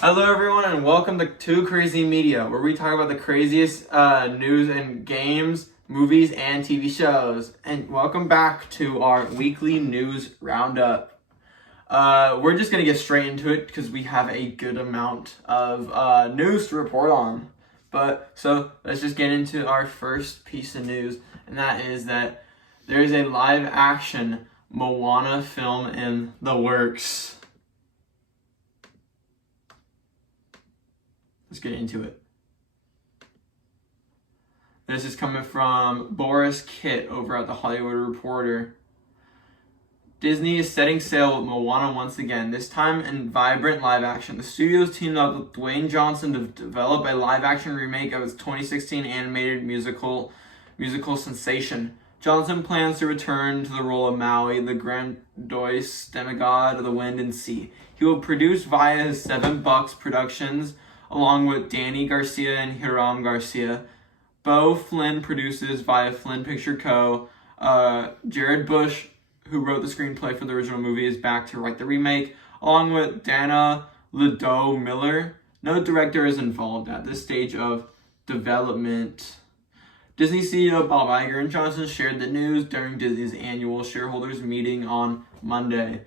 Hello, everyone, and welcome to Too Crazy Media, where we talk about the craziest news and games, movies, and TV shows. And welcome back to our weekly news roundup. We're just going to get straight into it because we have a good amount of news to report on. So let's just get into our first piece of news, and that is that there is a live-action Moana film in the works. Let's get into it. This is coming from Boris Kitt over at the Hollywood Reporter. Disney is setting sail with Moana once again, this time in vibrant live action. The studios teamed up with Dwayne Johnson to develop a live action remake of its 2016 animated musical sensation. Johnson plans to return to the role of Maui, the grandiose demigod of the wind and sea. He will produce via his Seven Bucks Productions, along with Danny Garcia and Hiram Garcia. Beau Flynn produces via Flynn Picture Co. Jared Bush, who wrote the screenplay for the original movie, is back to write the remake, along with Dana Ledoux Miller. No director is involved at this stage of development. Disney CEO Bob Iger and Johnson shared the news during Disney's annual shareholders meeting on Monday.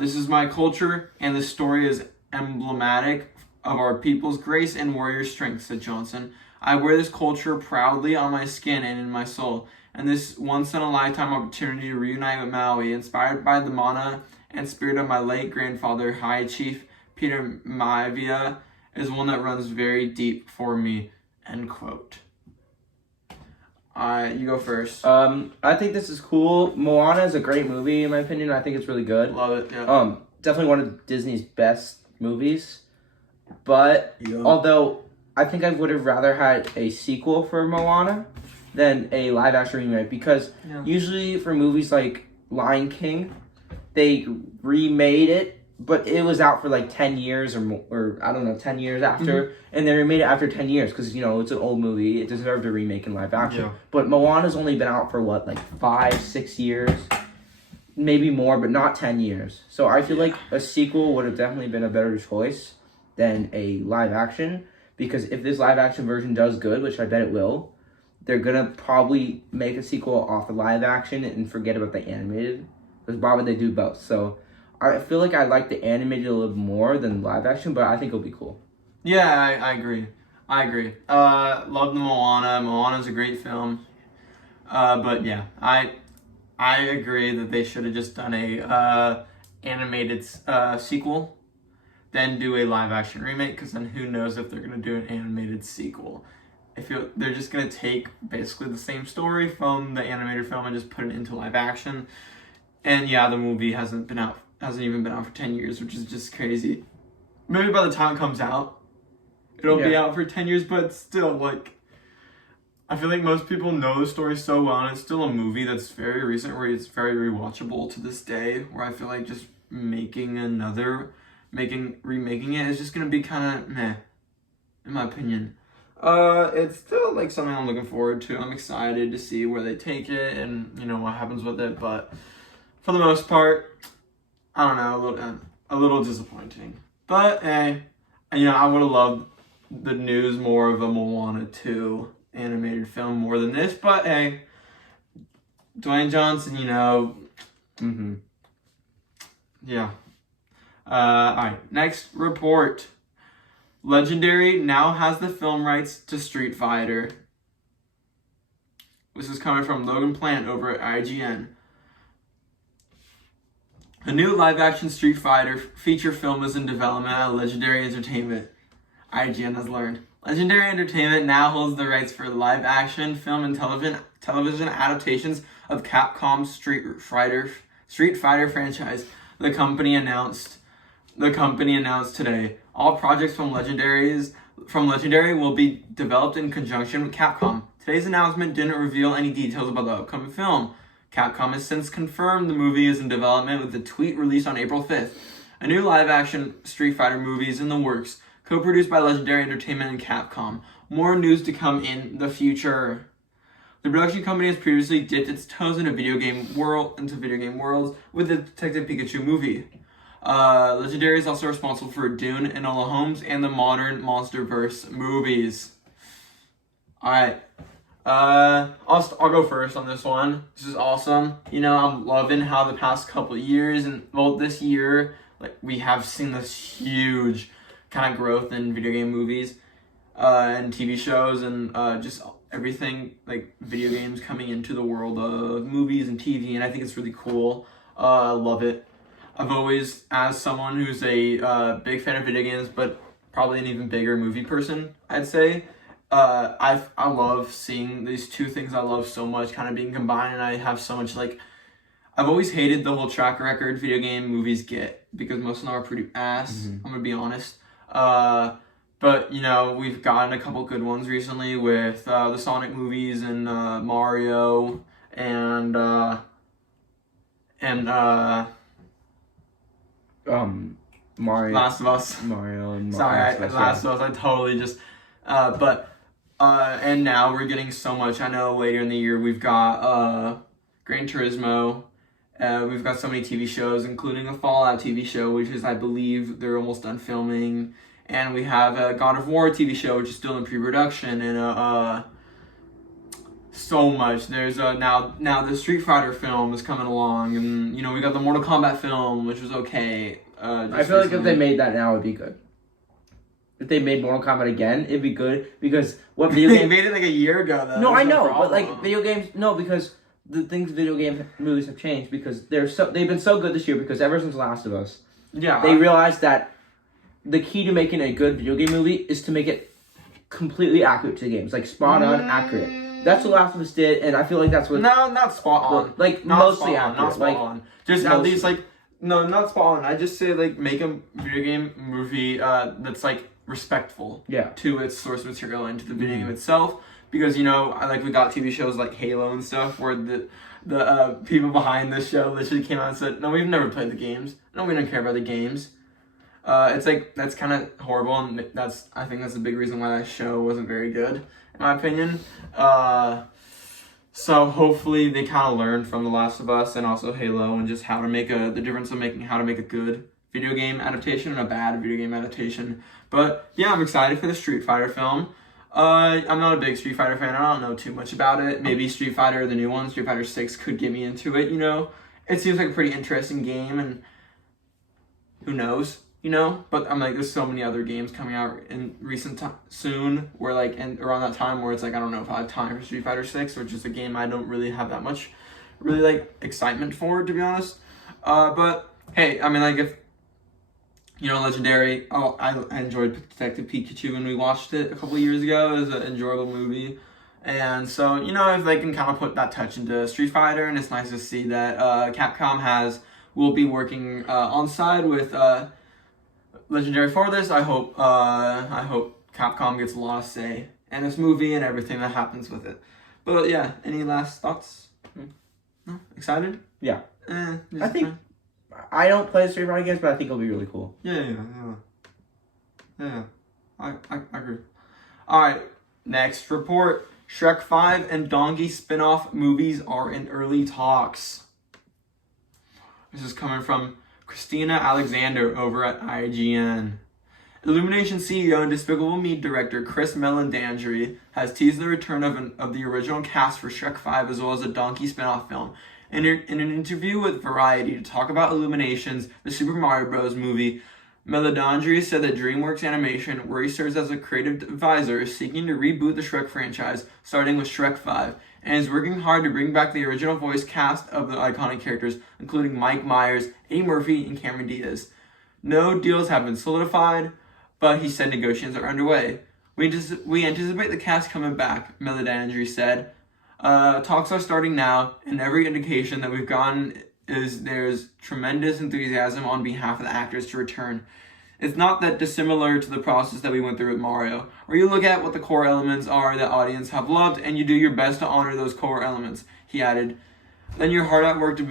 This is my culture, and this story is emblematic of our people's grace and warrior strength, said Johnson. I wear this culture proudly on my skin and in my soul, and this once-in-a-lifetime opportunity to reunite with Maui, inspired by the mana and spirit of my late grandfather, High Chief Peter Maivia, is one that runs very deep for me, end quote. You go first. I think this is cool. Moana is a great movie, in my opinion. I think it's really good. Love it, yeah. Definitely one of Disney's best movies. But although I think I would have rather had a sequel for Moana than a live action remake, because usually for movies like Lion King, they remade it, but it was out for like 10 years or more, or I don't know, 10 years after, and they remade it after 10 years because, it's an old movie. It deserved a remake in live action. Yeah. But Moana's only been out for like 5-6 years, maybe more, but not 10 years. So I feel like a sequel would have definitely been a better choice than a live action, because if this live action version does good, which I bet it will, they're gonna probably make a sequel off the live action and forget about the animated, because why would they do both? So I feel like I like the animated a little more than live action, but I think it'll be cool. Yeah, I agree. Love the Moana. Moana's a great film. But yeah, I agree that they should have just done a animated sequel, then do a live action remake, because then who knows if they're going to do an animated sequel. They're just going to take basically the same story from the animated film and just put it into live action. And yeah, the movie hasn't even been out for 10 years, which is just crazy. Maybe by the time it comes out, it'll be out for 10 years, but still, I feel like most people know the story so well, and it's still a movie that's very recent, where it's very rewatchable to this day, where I feel like just remaking it is just gonna be kind of meh, in my opinion. It's still something I'm looking forward to. I'm excited to see where they take it and what happens with it. But for the most part, I don't know, a little disappointing. But I would have loved the news more of a Moana 2 animated film more than this. But hey, Dwayne Johnson, yeah. Alright, next report. Legendary now has the film rights to Street Fighter. This is coming from Logan Plant over at IGN. A new live-action Street Fighter feature film is in development at Legendary Entertainment, IGN has learned. Legendary Entertainment now holds the rights for live-action film and television adaptations of Capcom's Street Fighter franchise. The company announced today. All projects from Legendary will be developed in conjunction with Capcom. Today's announcement didn't reveal any details about the upcoming film. Capcom has since confirmed the movie is in development with a tweet released on April 5th. A new live-action Street Fighter movie is in the works, co-produced by Legendary Entertainment and Capcom. More news to come in the future. The production company has previously dipped its toes into video game worlds with the Detective Pikachu movie. Legendary is also responsible for Dune, Enola Holmes, and the modern MonsterVerse movies. Alright. I'll go first on this one. This is awesome. You know, I'm loving how the past couple of years and this year, like we have seen this huge kind of growth in video game movies, and TV shows, and just everything like video games coming into the world of movies and TV, and I think it's really cool. I love it. I've always, as someone who's a big fan of video games, but probably an even bigger movie person, I'd say. I love seeing these two things I love so much kind of being combined, and I have so much like, I've always hated the whole track record video game movies get, because most of them are pretty ass, I'm gonna be honest. But you know, we've gotten a couple good ones recently with the Sonic movies and Mario and Mario. Last of Us. Mario and Sorry, Last of Us. I totally just and now we're getting so much. I know later in the year we've got Gran Turismo. We've got so many TV shows, including a Fallout TV show, which is, I believe, they're almost done filming. And we have a God of War TV show, which is still in pre-production. And so much. There's now the Street Fighter film is coming along, and you know we got the Mortal Kombat film, which was okay. I feel like if they made that now, it'd be good. If they made Mortal Kombat again, it'd be good, because what video they game... made it like a year ago, though. No, I know, but like video games... No, because the things video game movies have changed, because they've been so good this year, because ever since Last of Us, they realized that the key to making a good video game movie is to make it completely accurate to the games, like spot on, accurate. That's what Last of Us did, and I feel like that's what... No, not spot on. Like, not mostly accurate. Not spot on. Just at least, like... No, not spot on. I just say, like, make a video game movie that's, like, respectful to its source material and to the video game itself. Because, you know, we got TV shows like Halo and stuff where the people behind this show literally came out and said, no, we've never played the games. No, we don't care about the games. It's like, that's kind of horrible, and I think that's a big reason why that show wasn't very good, in my opinion. So hopefully they kind of learn from The Last of Us and also Halo, and just how to make the difference of how to make a good video game adaptation and a bad video game adaptation. But yeah, I'm excited for the Street Fighter film. I'm not a big Street Fighter fan. I don't know too much about it. Maybe Street Fighter, the new one, Street Fighter 6, could get me into it, you know. It seems like a pretty interesting game, and who knows, you know. But I'm like, there's so many other games coming out in recent soon, where like, and around that time where it's like, I don't know if I have time for Street Fighter 6, which is a game I don't really have that much really like excitement for, to be honest. But hey, I mean, like, if you know, Legendary, I enjoyed Detective Pikachu when we watched it a couple of years ago. It was an enjoyable movie. And so, you know, if they can kind of put that touch into Street Fighter, and it's nice to see that Capcom will be working on side with Legendary for this. I hope Capcom gets a lot of say in this movie and everything that happens with it. But yeah, any last thoughts? No? Excited? Yeah. I think... I don't play Street Fighter games, but I think it'll be really cool. Yeah. I agree. Alright, next report. Shrek 5 and Donkey spin-off movies are in early talks. This is coming from Christina Alexander over at IGN. Illumination CEO and Despicable Me director Chris Meledandri has teased the return of the original cast for Shrek 5 as well as a Donkey spin-off film. In an interview with Variety to talk about Illumination's The Super Mario Bros. Movie, Meledandri said that DreamWorks Animation, where he serves as a creative advisor, is seeking to reboot the Shrek franchise, starting with Shrek 5, and is working hard to bring back the original voice cast of the iconic characters, including Mike Myers, Eddie Murphy, and Cameron Diaz. No deals have been solidified, but he said negotiations are underway. We anticipate the cast coming back, Meledandri said. Talks are starting now, and every indication that we've gotten is there's tremendous enthusiasm on behalf of the actors to return. It's not that dissimilar to the process that we went through with Mario, where you look at what the core elements are that audience have loved, and you do your best to honor those core elements, he added. Then you're hard at work to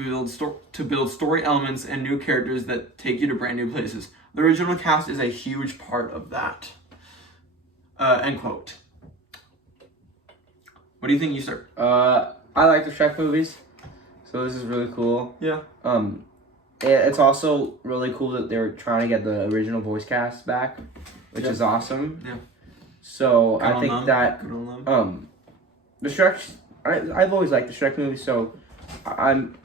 build story elements and new characters that take you to brand new places. The original cast is a huge part of that. End quote. What do you think, you start? I like the Shrek movies, so this is really cool. Yeah. it's also really cool that they're trying to get the original voice cast back, which is awesome. Yeah. So Good I on think them. that Good on them. the Shrek, I've always liked the Shrek movie, so I'm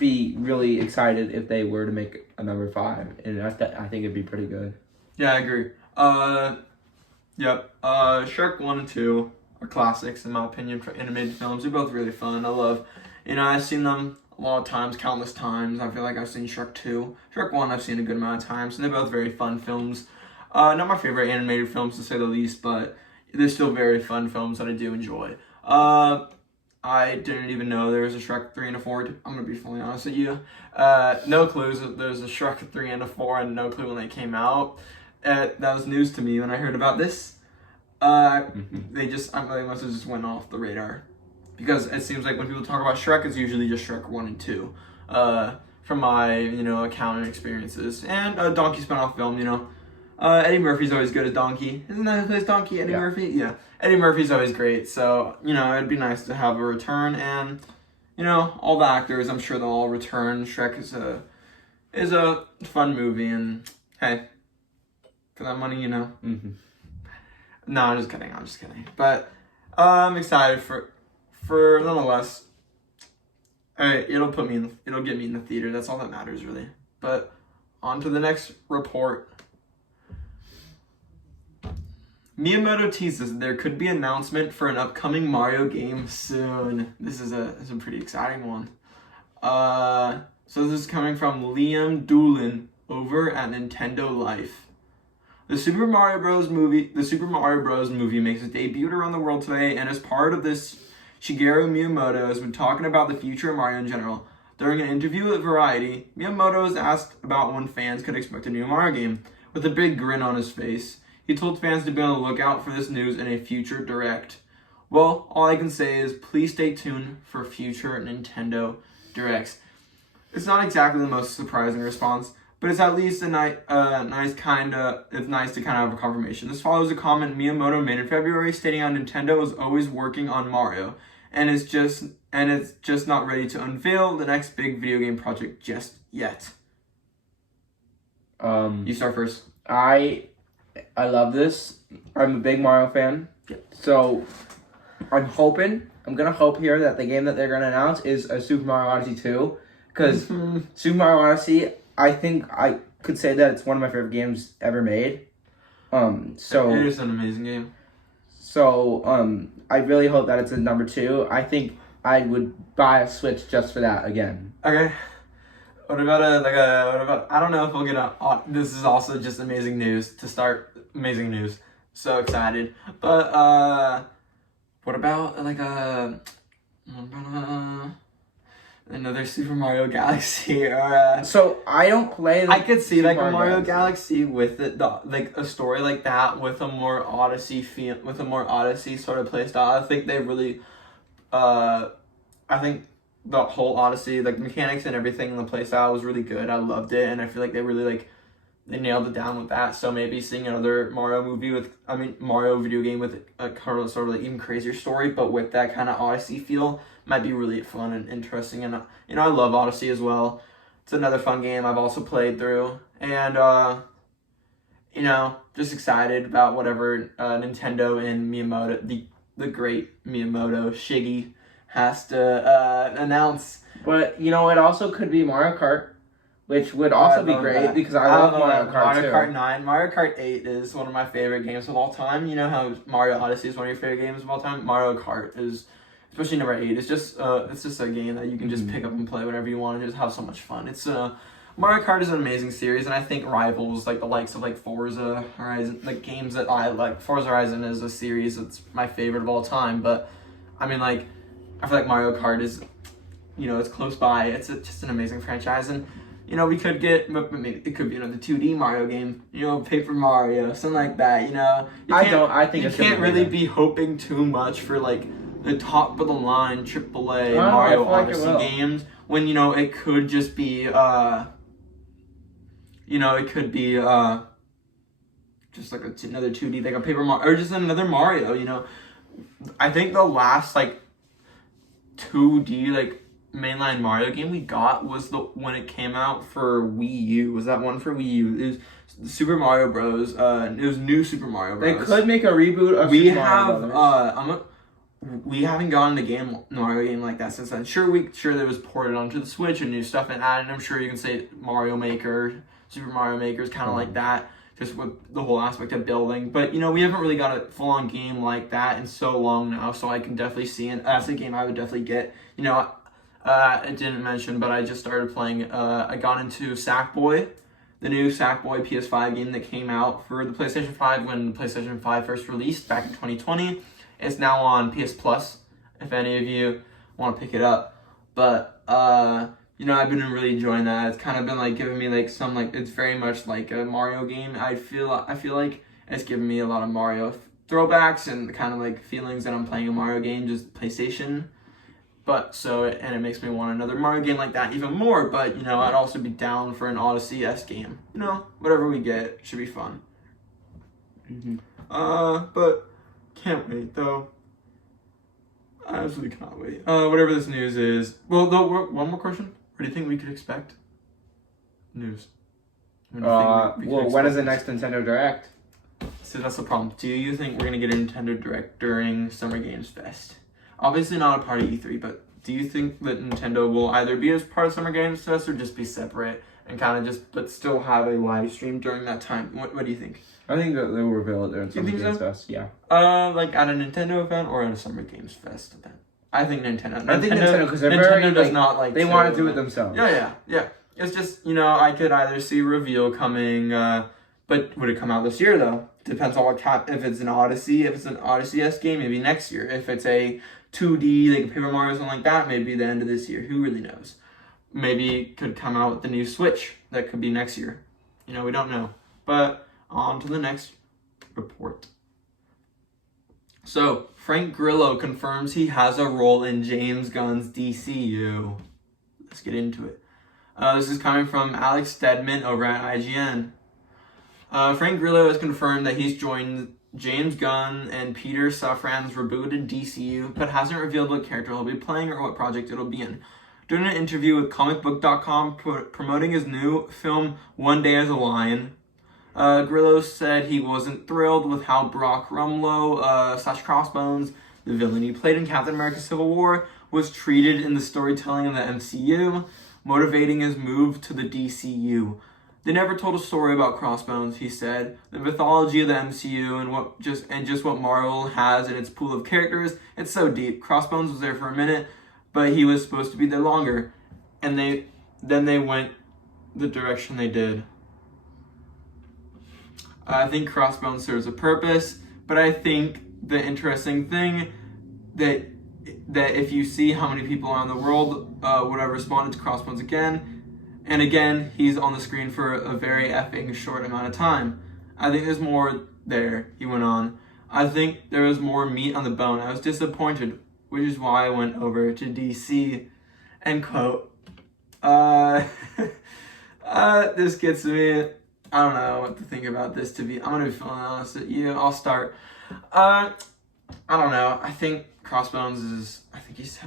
be really excited if they were to make a number 5, and I think it'd be pretty good. Yeah, I agree. Yep. Shrek 1 and 2 are classics in my opinion for animated films. They're both really fun. I love, I've seen them a lot of times, countless times. I feel like I've seen Shrek 2. Shrek 1 I've seen a good amount of times, and they're both very fun films. Not my favorite animated films to say the least, but they're still very fun films that I do enjoy. I didn't even know there was a Shrek 3 and a 4. I'm going to be fully honest with you. No clues that there's a Shrek 3 and a 4, and no clue when they came out. That was news to me when I heard about this. They must have just went off the radar. Because it seems like when people talk about Shrek, it's usually just Shrek 1 and 2. From my, account and experiences. And a Donkey spin-off film, Eddie Murphy's always good as Donkey. Isn't that who plays Donkey? Eddie Murphy? Yeah. Eddie Murphy's always great. So, it'd be nice to have a return. And, all the actors, I'm sure they'll all return. Shrek is a fun movie. And, hey, for that money, Mm-hmm. No, I'm just kidding. But I'm excited for nonetheless. It'll get me in the theater. That's all that matters, really. But on to the next report. Miyamoto teases there could be announcement for an upcoming Mario game soon. This is a pretty exciting one. So this is coming from Liam Doolin over at Nintendo Life. The Super Mario Bros. movie makes its debut around the world today, and as part of this, Shigeru Miyamoto has been talking about the future of Mario in general. During an interview with Variety, Miyamoto was asked about when fans could expect a new Mario game. With a big grin on his face, he told fans to be on the lookout for this news in a future direct. Well, all I can say is please stay tuned for future Nintendo Directs. It's not exactly the most surprising response, but it's at least it's nice to kind of have a confirmation. This follows a comment Miyamoto made in February stating how Nintendo is always working on Mario, and it's just not ready to unveil the next big video game project just yet. You start first. I love this. I'm a big Mario fan. Yeah. So I'm gonna hope here that the game that they're gonna announce is a Super Mario Odyssey 2. Because Super Mario Odyssey, I think I could say that it's one of my favorite games ever made. So it is an amazing game. So I really hope that it's a number 2. I think I would buy a Switch just for that again. Okay. What about I don't know if we'll get this is also just amazing news to start. Amazing news. So excited. But what about another Super Mario Galaxy or So I don't play I could see Super like a Mario Mario Galaxy with like a story like that with a more Odyssey sort of play style. I think they really I think the whole Odyssey, like mechanics and everything in the playstyle was really good. I loved it, and I feel like they really they nailed it down with that. So maybe seeing another Mario video game with a kind of sort of like even crazier story, but with that kind of Odyssey feel might be really fun and interesting. And I love Odyssey as well. It's another fun game I've also played through, and just excited about whatever Nintendo and Miyamoto, the great Miyamoto Shiggy has to announce. But it also could be Mario Kart, which would also be great because I love Mario Kart too. Mario Kart 9, Mario Kart 8 is one of my favorite games of all time. You know how Mario Odyssey is one of your favorite games of all time? Mario Kart is, especially number 8, it's just a game that you can just pick up and play whenever you want and just have so much fun. It's Mario Kart is an amazing series, and I think rivals like the likes of like Forza Horizon, like games that I like. Forza Horizon is a series that's my favorite of all time, but I mean I feel like Mario Kart is, it's close by. It's just an amazing franchise, and we could get, maybe it could be another 2D Mario game, Paper Mario, something like that. You can't really be hoping too much for like the top of the line AAA Mario Odyssey games when it could just be just like another 2D, like a Paper Mario, or just another Mario. I think the last like 2D like mainline Mario game we got was when it came out for Wii U. Was that one for Wii U? It was Super Mario Bros. It was New Super Mario Bros. They could make a reboot of Super Mario Brothers. We haven't gotten a Mario game like that since then. Sure there was ported onto the Switch and new stuff and added. I'm sure you can say Mario Maker, Super Mario Maker is kind of like that, just with the whole aspect of building. But we haven't really got a full-on game like that in so long now. So I can definitely see, and that's a game I would definitely get. I didn't mention, but I just started playing. I got into Sackboy, the new Sackboy PS5 game that came out for the PlayStation 5 when the PlayStation 5 first released back in 2020. It's now on PS Plus, if any of you want to pick it up. But, I've been really enjoying that. It's kind of been, giving me, it's very much like a Mario game. I feel like it's giving me a lot of Mario throwbacks and kind of, feelings that I'm playing a Mario game, just PlayStation. And it makes me want another Mario game like that even more. But, I'd also be down for an Odyssey-esque game. Whatever we get should be fun. Mm-hmm. But... Can't wait, though. I absolutely cannot wait. Whatever this news is. Well, though, one more question. What do you think we could expect? News. When is the next Nintendo Direct? So that's the problem. Do you think we're going to get a Nintendo Direct during Summer Games Fest? Obviously not a part of E3, but do you think that Nintendo will either be as part of Summer Games Fest or just be separate and kind of but still have a live stream during that time? What do you think? I think that they will reveal it during Summer Games Fest. Yeah. At a Nintendo event or at a Summer Games Fest event? I think Nintendo. I think Nintendo because they're Nintendo very, does not like. They want to do it themselves. Yeah. It's just I could either see a reveal coming, but would it come out this year though? Depends on what if it's an Odyssey. If it's an Odyssey-esque game, maybe next year. If it's a 2D like Paper Mario or something like that, maybe the end of this year. Who really knows? Maybe it could come out with the new Switch. That could be next year. We don't know. But on to the next report. So, Frank Grillo confirms he has a role in James Gunn's DCU. Let's get into it. This is coming from Alex Stedman over at IGN. Frank Grillo has confirmed that he's joined James Gunn and Peter Safran's rebooted DCU, but hasn't revealed what character he'll be playing or what project it'll be in. During an interview with comicbook.com promoting his new film One Day as a Lion, Grillo said he wasn't thrilled with how Brock Rumlow / Crossbones, the villain he played in Captain America Civil War, was treated in the storytelling of the MCU, motivating his move to the DCU. They never told a story about Crossbones, he said. The mythology of the MCU and just what Marvel has in its pool of characters, it's so deep. Crossbones was there for a minute, but he was supposed to be there longer. And then they went the direction they did. I think Crossbones serves a purpose, but I think the interesting thing that if you see how many people around the world would have responded to Crossbones again, and again, he's on the screen for a very effing short amount of time. I think there's more there, he went on. I think there was more meat on the bone. I was disappointed, which is why I went over to DC, end quote. This gets me. I don't know what to think about this, I'm going to be feeling honest with you. I'll start. I don't know. I think Crossbones he's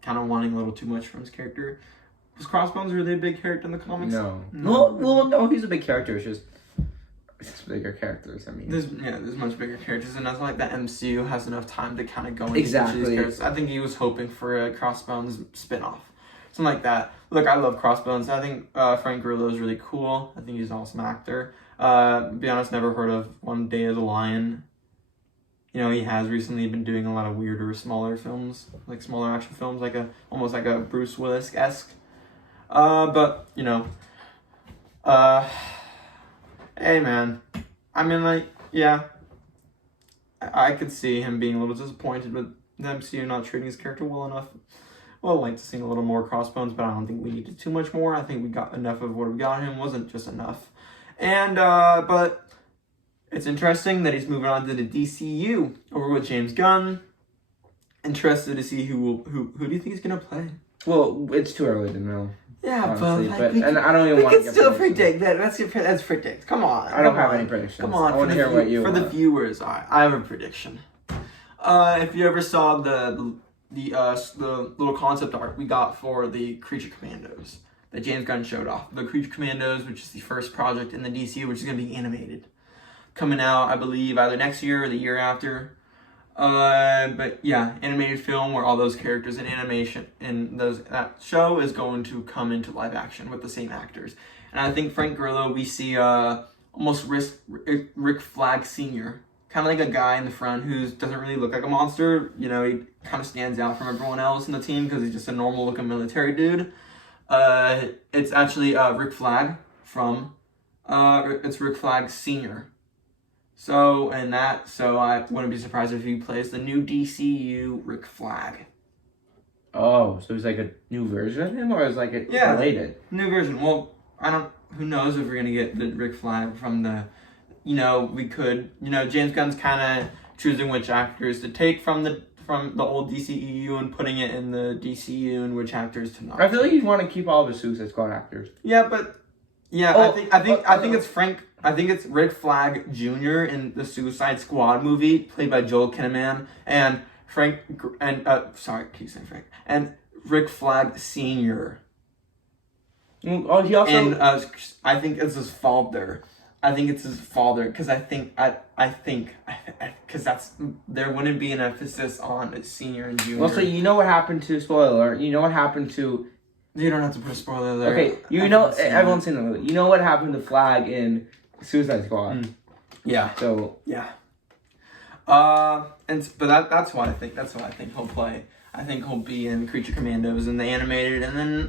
kind of wanting a little too much from his character. Was Crossbones really a big character in the comics? No. No, he's a big character. It's bigger characters. There's much bigger characters, and that's like the MCU has enough time to kind of go into exactly. These characters. I think he was hoping for a Crossbones spinoff, something like that. Look, I love Crossbones. I think Frank Grillo is really cool. I think he's an awesome actor. To be honest, never heard of One Day as a Lion. He has recently been doing a lot of weirder, smaller films, like smaller action films, almost like a Bruce Willis-esque. But hey man, I could see him being a little disappointed with the MCU not treating his character well enough. Well, I'd like to see a little more Crossbones, but I don't think we needed too much more. I think we got enough of what we got him. Wasn't just enough. And, but it's interesting that he's moving on to the DCU over with James Gunn. Interested to see who do you think he's going to play? Well, it's too early to know. Yeah, honestly, but and I don't even want to get still predict that. Let's predict. Come on. I don't have any predictions. Come on. I want to hear what you for want. the viewers. I have a prediction. If you ever saw the the little concept art we got for the Creature Commandos that James Gunn showed off. The Creature Commandos, which is the first project in the DCU, which is going to be animated, coming out, I believe, either next year or the year after. But yeah, animated film where all those characters in animation in that show is going to come into live action with the same actors. And I think Frank Grillo, we see almost Rick Flag Sr., kind of like a guy in the front who doesn't really look like a monster. You know, he kind of stands out from everyone else in the team because he's just a normal looking military dude. It's actually Rick Flag from it's Rick Flag Sr. So I wouldn't be surprised if he plays the new DCU Rick Flag. Oh, so it's like a new version of him, or is like it related? New version. Well, who knows if we're gonna get the Rick Flag from the, we could, James Gunn's kind of choosing which actors to take from the old DCEU and putting it in the DCU and which actors to not. I feel like you want to keep all the Suicide Squad actors. Yeah, but I think it's Frank. I think it's Rick Flag Jr. in the Suicide Squad movie, played by Joel Kinnaman, and keep saying Frank, and Rick Flag Sr. Oh, he also. And I think it's his father. Because because there wouldn't be an emphasis on a senior and junior. Well, so you know what happened to, spoiler alert, you know what happened to. You don't have to put a spoiler there. Okay, everyone's seen the movie. You know what happened to Flag in Suicide Squad. Yeah. So yeah. That's why I think he'll play. I think he'll be in Creature Commandos and the animated, and then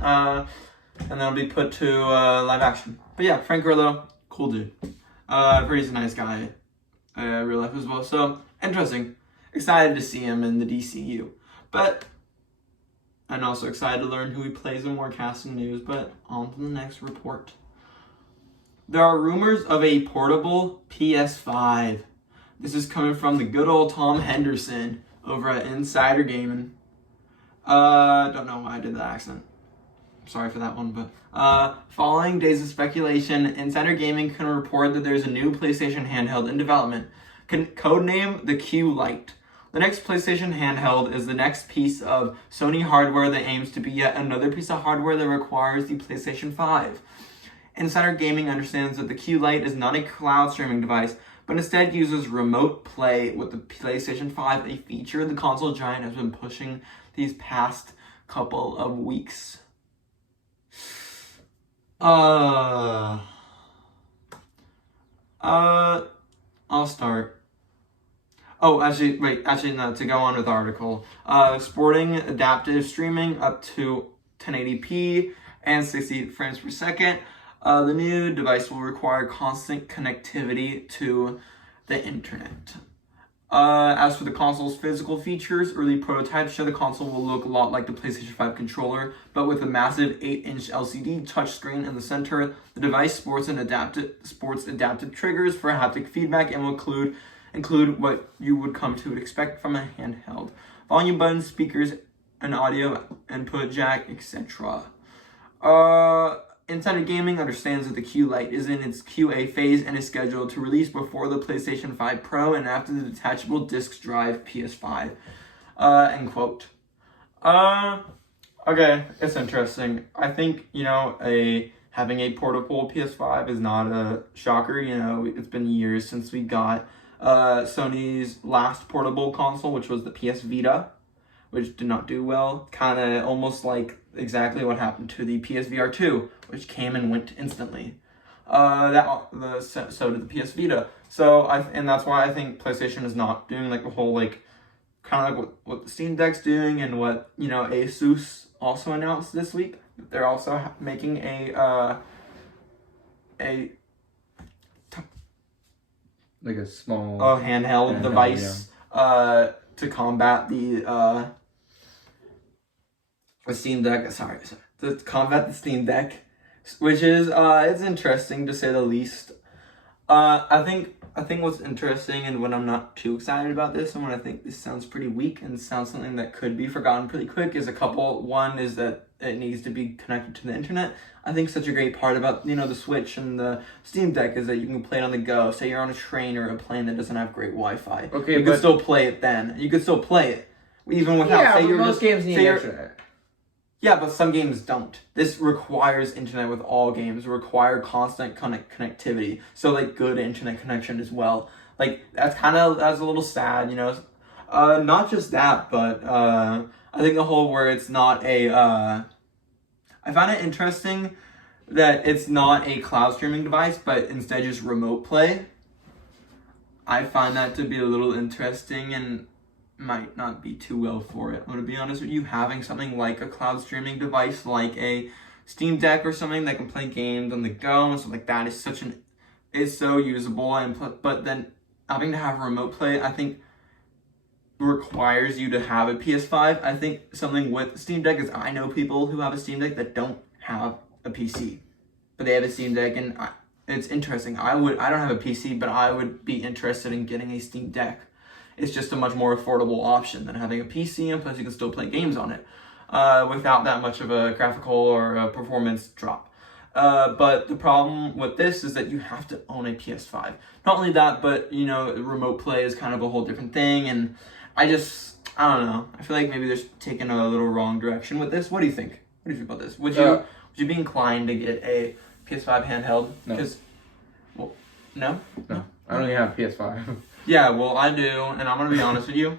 it'll be put to live action. But yeah, Frank Grillo, cool dude. Pretty nice guy, real life as well. So interesting. Excited to see him in the DCU, but I'm also excited to learn who he plays in more casting news. But on to the next report. There are rumors of a portable PS5. This is coming from the good old Tom Henderson over at Insider Gaming. Don't know why I did that accent. Sorry for that one, but following days of speculation, Insider Gaming can report that there's a new PlayStation handheld in development, codenamed the Q Lite. The next PlayStation handheld is the next piece of Sony hardware that aims to be yet another piece of hardware that requires the PlayStation 5. Insider Gaming understands that the Q Lite is not a cloud streaming device, but instead uses remote play with the PlayStation 5, a feature the console giant has been pushing these past couple of weeks. I'll start. Oh, actually, no, to go on with the article. Sporting adaptive streaming up to 1080p and 60 frames per second. The new device will require constant connectivity to the internet. As for the console's physical features, early prototypes show the console will look a lot like the PlayStation 5 controller, but with a massive 8-inch LCD touchscreen in the center. The device sports adaptive triggers for haptic feedback and will include what you would come to expect from a handheld: volume buttons, speakers, an audio input jack, etc. Insider Gaming understands that the Q Lite is in its QA phase and is scheduled to release before the PlayStation 5 Pro and after the detachable disc drive PS5. End quote. Okay, it's interesting. I think, having a portable PS5 is not a shocker. It's been years since we got Sony's last portable console, which was the PS Vita, which did not do well. Kind of almost like exactly what happened to the PSVR 2, which came and went instantly. So did the PS Vita. And that's why I think PlayStation is not doing like a whole kind of like what the Steam Deck's doing, and what Asus also announced this week. They're also making a like a small handheld device to combat the Steam Deck. Sorry, to combat the Steam Deck, which is it's interesting to say the least. I think what's interesting, and when I'm not too excited about this, and when I think this sounds pretty weak and sounds something that could be forgotten pretty quick, is a couple. One is that it needs to be connected to the internet. I think such a great part about the Switch and the Steam Deck is that you can play it on the go. Say you're on a train or a plane that doesn't have great Wi-Fi. Okay, you can still play it then. You could still play it even without. Yeah, say but you're most just, games need say you're- internet. Yeah, but some games don't. This requires internet with all games. Require constant connectivity. So like good internet connection as well. Like that's a little sad, you know. Not just that, but I think the whole where it's not a. I find it interesting that it's not a cloud streaming device, but instead just remote play. I find that to be a little interesting and might not be too well for it. I'm gonna be honest with you, having something like a cloud streaming device, like a Steam Deck or something that can play games on the go and stuff like that, is so usable. But then having to have remote play, I think requires you to have a PS5. I think something with Steam Deck is I know people who have a Steam Deck that don't have a PC, but they have a Steam Deck, and it's interesting. I don't have a PC, but I would be interested in getting a Steam Deck. It's just a much more affordable option than having a PC, and plus you can still play games on it without that much of a graphical or a performance drop. But the problem with this is that you have to own a PS5. Not only that, but you know, remote play is kind of a whole different thing, and I don't know. I feel like maybe they're taking a little wrong direction with this. What do you think? What do you think about this? Would you be inclined to get a PS5 handheld? No. No? No. I don't even have a PS5. Yeah, well, I do, and I'm gonna be honest with you.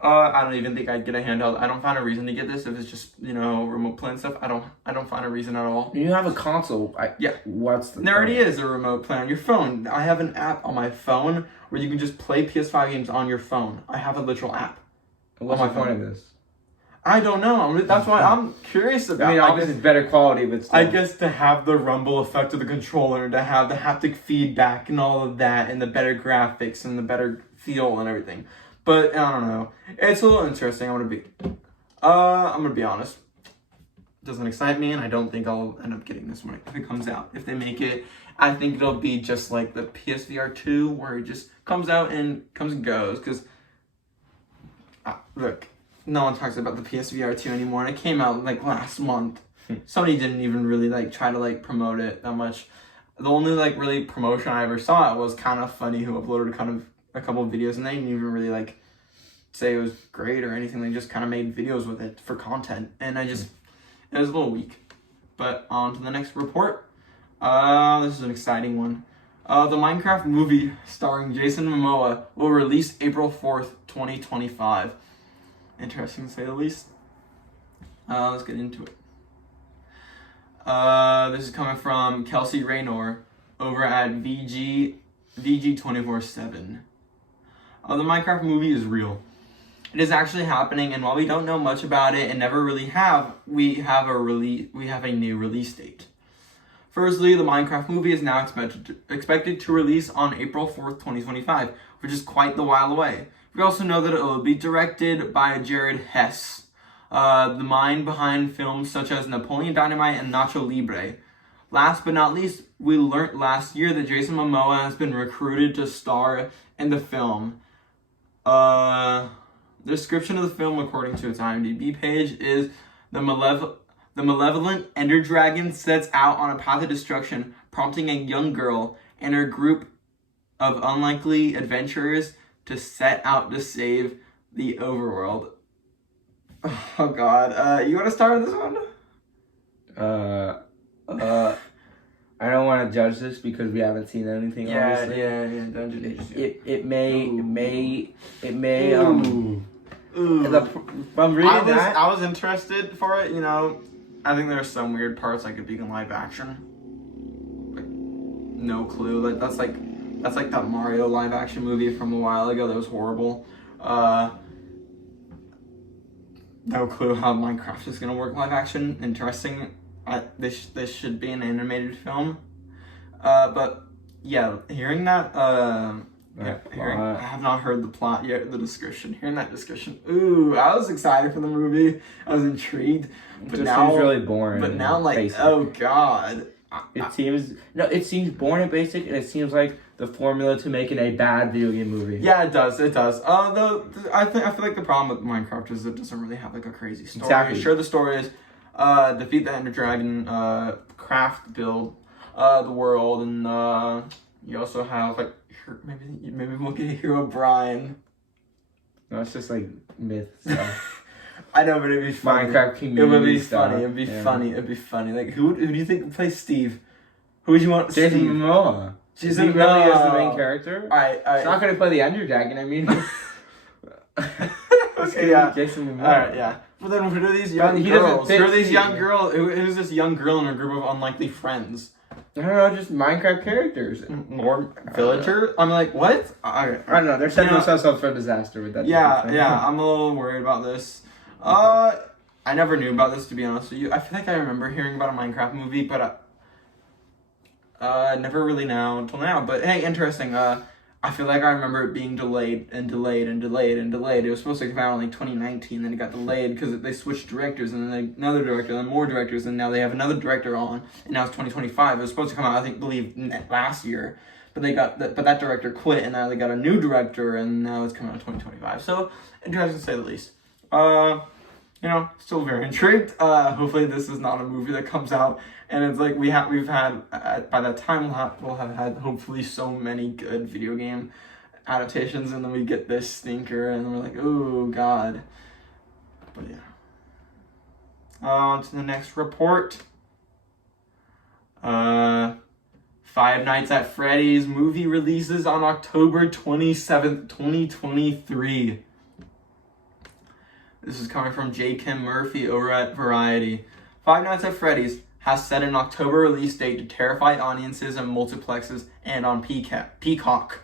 I don't even think I'd get a handheld. I don't find a reason to get this if it's just, you know, remote play and stuff. I don't find a reason at all. You have a console. Yeah. What's the? There already is a remote play on your phone. I have an app on my phone where you can just play PS5 games on your phone. I have a literal app. What's the point of this? I don't know. That's why I'm curious about. I mean, obviously it's better quality, but still. I guess to have the rumble effect of the controller, to have the haptic feedback and all of that, and the better graphics and the better feel and everything. But I don't know. It's a little interesting. I'm gonna be honest. It doesn't excite me, and I don't think I'll end up getting this one if it comes out. If they make it, I think it'll be just like the PSVR 2, where it just comes out and comes and goes. Because look, no one talks about the PSVR 2 anymore, and it came out like last month. Sony didn't even really like try to like promote it that much. The only like really promotion I ever saw it was Kind of Funny, who uploaded kind of a couple of videos, and they didn't even really like say it was great or anything. They just kind of made videos with it for content, and it was a little weak. But on to the next report. This is an exciting one. The Minecraft movie starring Jason Momoa will release April 4th, 2025. Interesting to say the least. Let's get into it. This is coming from Kelsey Raynor over at VG 24/7. The Minecraft movie is real. It is actually happening, and while we don't know much about it and never really have, we have a new release date. Firstly, the Minecraft movie is now expected to release on April 4th, 2025, which is quite the while away. We also know that it will be directed by Jared Hess, the mind behind films such as Napoleon Dynamite and Nacho Libre. Last but not least, we learned last year that Jason Momoa has been recruited to star in the film. The description of the film, according to its IMDb page, is the malevolent Ender Dragon sets out on a path of destruction, prompting a young girl and her group of unlikely adventurers to set out to save the overworld. Oh God, you want to start with this one? I don't want to judge this because we haven't seen anything. Obviously. Yeah. Don't judge it. It may. Ooh. I'm reading that. I was interested for it. You know, I think there are some weird parts like it being in live action. Like, no clue. Like that's like that Mario live action movie from a while ago that was horrible. No clue how Minecraft is gonna work live action. Interesting. This should be an animated film. But yeah, hearing that. I have not heard the plot yet, the description. Hearing that description, ooh, I was excited for the movie. I was intrigued. But now seems really boring. But now, like, basic. oh God. It seems boring and basic, and it seems like the formula to making a bad video game movie. Yeah, it does. Though I feel like the problem with Minecraft is it doesn't really have like a crazy story. Exactly. Sure, the story is defeat the Ender Dragon, craft, build the world, and you also have like maybe we'll get Hero Brian. No, it's just like myth stuff. I know, but it'd be funny. Minecraft community. It would be stuff. funny. It'd be funny. It'd be funny. Like who do you think would play Steve? Who would you want? Jason Steve? Momoa. Jason really is the Momoa. main character. All right. He's not gonna play the Ender Dragon. I mean. Okay, yeah. Jason Momoa. All right, yeah. Well, then who are these young He girls? doesn't Who are fit these young Steve. girls? Who's this young girl in a group of unlikely friends? I don't know, just Minecraft characters. More villager? I'm like, what? I don't know. They're setting themselves up for a disaster with that. Yeah, thing. yeah. I'm a little worried about this. I never knew about this, to be honest with you. I feel like I remember hearing about a Minecraft movie, but never really now until now. But hey, interesting. I feel like I remember it being delayed and delayed and delayed and delayed. It was supposed to come out in like 2019, then it got delayed because they switched directors, and then another director, then more directors, and now they have another director on, and now it's 2025. It was supposed to come out, I believe last year, but that director quit, and now they got a new director, and now it's coming out in 2025. So interesting to say the least. Still very intrigued. Hopefully this is not a movie that comes out and it's like we've had by that time we'll have had hopefully so many good video game adaptations, and then we get this stinker and we're like, oh god. But yeah. On to the next report. Five Nights at Freddy's movie releases on October 27th, 2023. This is coming from J. Kim Murphy over at Variety. Five Nights at Freddy's has set an October release date to terrify audiences in multiplexes and on Peacock.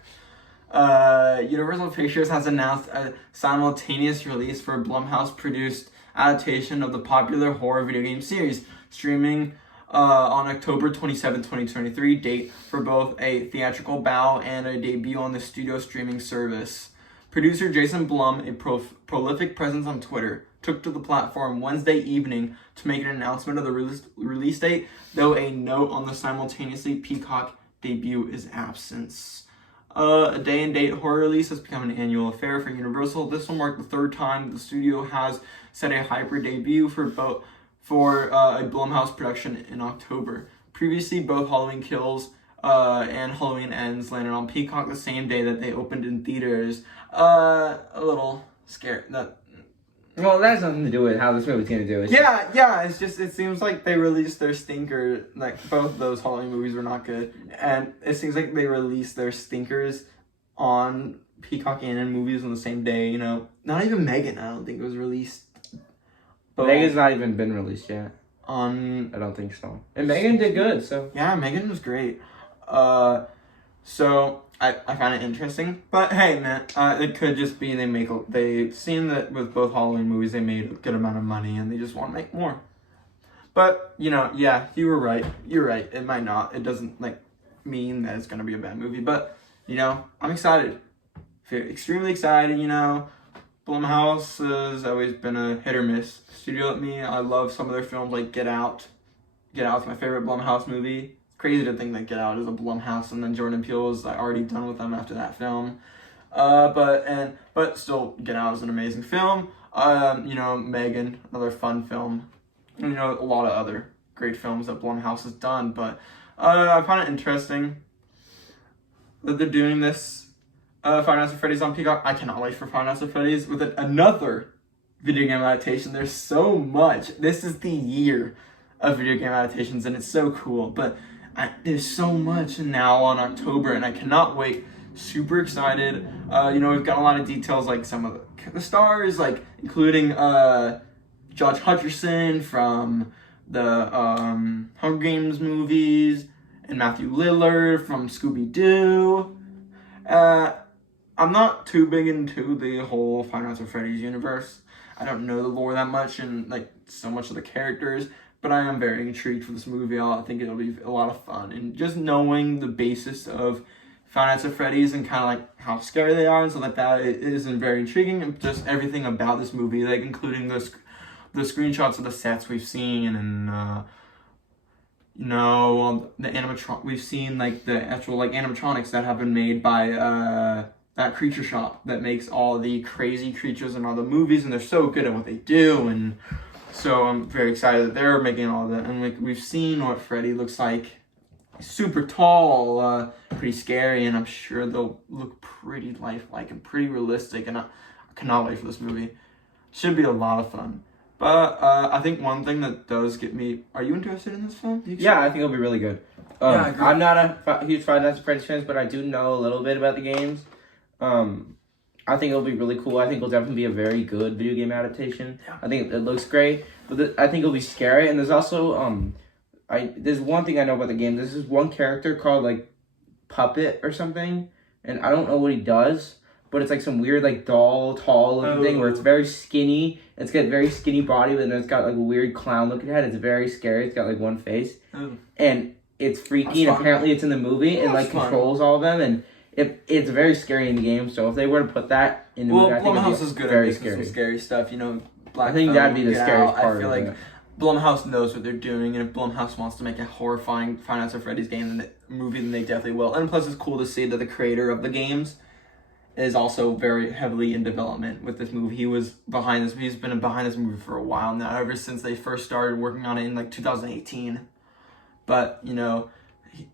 Universal Pictures has announced a simultaneous release for a Blumhouse-produced adaptation of the popular horror video game series, streaming on October 27, 2023, date for both a theatrical bow and a debut on the studio streaming service. Producer Jason Blum, a prolific presence on Twitter, took to the platform Wednesday evening to make an announcement of the release date, though a note on the simultaneously Peacock debut is absent. A day-and-date horror release has become an annual affair for Universal. This will mark the third time the studio has set a hybrid debut for a Blumhouse production in October. Previously, both Halloween Kills and Halloween Ends landed on Peacock the same day that they opened in theaters. A little scared. Well, that has nothing to do with how this movie's gonna do. Yeah. It's just, it seems like they released their stinker. Like both of those Halloween movies were not good, and it seems like they released their stinkers on Peacock and in movies on the same day. You know, not even Megan. I don't think it was released. Megan's not even been released yet. I don't think so. And Megan did good, so. Yeah, Megan was great. So I find it interesting. But hey, man, it could just be they've seen that with both Halloween movies they made a good amount of money and they just want to make more. But, yeah, you were right. You're right. It might not. It doesn't mean that it's gonna be a bad movie. But, I'm excited. Feel extremely excited, Blumhouse has always been a hit or miss studio with me. I love some of their films like Get Out. Get Out's my favorite Blumhouse movie. Crazy to think that Get Out is a Blumhouse and then Jordan Peele is already done with them after that film. But still, Get Out is an amazing film. Megan, another fun film. A lot of other great films that Blumhouse has done. But I find it interesting that they're doing this. Five Nights at Freddy's on Peacock. I cannot wait for Five Nights at Freddy's with another video game adaptation. There's so much. This is the year of video game adaptations, and it's so cool. But there's so much now on October, and I cannot wait. Super excited. We've got a lot of details, like some of the stars, including Josh Hutcherson from the Hunger Games movies, and Matthew Lillard from Scooby-Doo. I'm not too big into the whole Five Nights at Freddy's universe. I don't know the lore that much and so much of the characters, but I am very intrigued for this movie. I think it'll be a lot of fun, and just knowing the basis of Five Nights at Freddy's and kind of how scary they are and stuff like that, it is very intriguing. And just everything about this movie, including the screenshots of the sets we've seen, and the animatronic we've seen, the actual animatronics that have been made by that creature shop that makes all the crazy creatures in all the movies, and they're so good at what they do. And so I'm very excited that they're making all that. And we've seen what Freddy looks like. He's super tall, pretty scary, and I'm sure they'll look pretty lifelike and pretty realistic. And cannot wait for this movie. Should be a lot of fun. But I think one thing that does get me... Are you interested in this film? Yeah, I think it'll be really good. Yeah, I agree. I'm not a huge Five Nights at Freddy's fan, but I do know a little bit about the games. I think it'll be really cool. I think it'll definitely be a very good video game adaptation. Yeah. I think it looks great, but I think it'll be scary. And there's also there's one thing I know about the game. There's this one character called like Puppet or something, and I don't know what he does, but it's like some weird like doll tall looking thing where it's very skinny. It's got a very skinny body, but then it's got like a weird clown looking head. It's very scary. It's got like one face, and it's freaky. And apparently it's in the movie and like controls all of them, and it's very scary in the game. So if they were to put that in the movie, I think Blumhouse is good at making some scary stuff. You know, I think that'd be the scariest part. I feel like Blumhouse knows what they're doing, and if Blumhouse wants to make a horrifying Five Nights at Freddy's movie, then they definitely will. And plus, it's cool to see that the creator of the games is also very heavily in development with this movie. He's been behind this movie for a while now, ever since they first started working on it in like 2018. But, you know,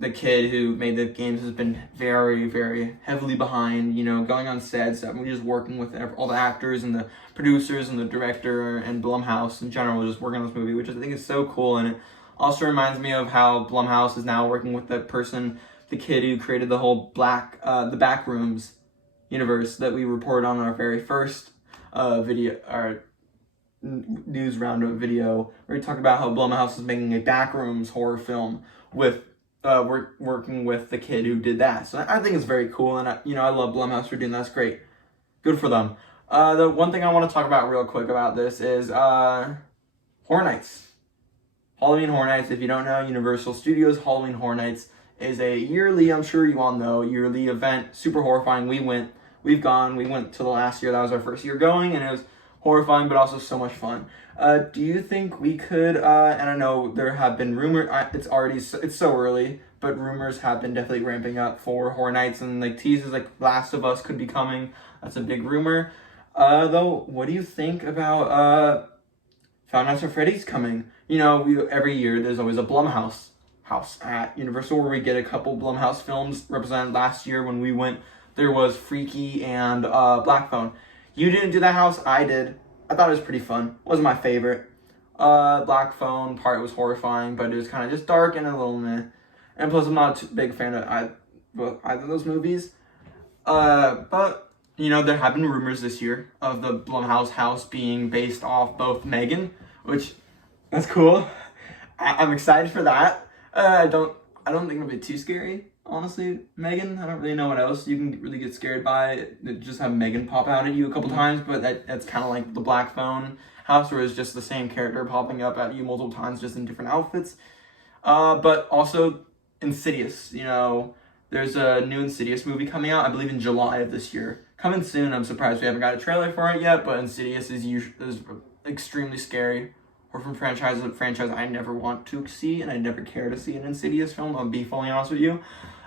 the kid who made the games has been very, very heavily behind, you know, going on sets, just working with all the actors and the producers and the director and Blumhouse in general, just working on this movie, which I think is so cool. And it also reminds me of how Blumhouse is now working with the kid who created the whole the Backrooms universe that we reported on our very first our news roundup video, where we talked about how Blumhouse is making a Backrooms horror film with working with the kid who did that. So I think it's very cool, and I love Blumhouse for doing that. That's great. Good for them. The one thing I want to talk about real quick about this is Horror Nights. Halloween Horror Nights. If you don't know, Universal Studios Halloween Horror Nights is a yearly, I'm sure you all know, yearly event. Super horrifying. We've gone. We went to the last year. That was our first year going, and it was horrifying, but also so much fun. Do you think we could, and I know there have been rumors, it's so early, but rumors have been definitely ramping up for Horror Nights, and like teases like Last of Us could be coming. That's a big rumor. Though, what do you think about Five Nights at Freddy's coming? You know, every year there's always a Blumhouse house at Universal where we get a couple Blumhouse films represented. Last year when we went, there was Freaky and Black Phone. You didn't do that house, I did. I thought it was pretty fun. Wasn't my favorite. Black Phone part was horrifying, but it was kind of just dark and a little meh. And plus, I'm not a big fan of either of those movies. But, you know, there have been rumors this year of the Blumhouse house being based off both Megan, which, that's cool. I'm excited for that. I don't think it'll be too scary. Honestly, Megan, I don't really know what else you can really get scared by. Just have Megan pop out at you a couple times, but that's kind of like the Black Phone house, where it's just the same character popping up at you multiple times, just in different outfits. But also Insidious. You know, there's a new Insidious movie coming out, I believe in July of this year. Coming soon. I'm surprised we haven't got a trailer for it yet, but Insidious is extremely scary. Or from franchise I never want to see, and I never care to see an Insidious film, I'll be fully honest with you.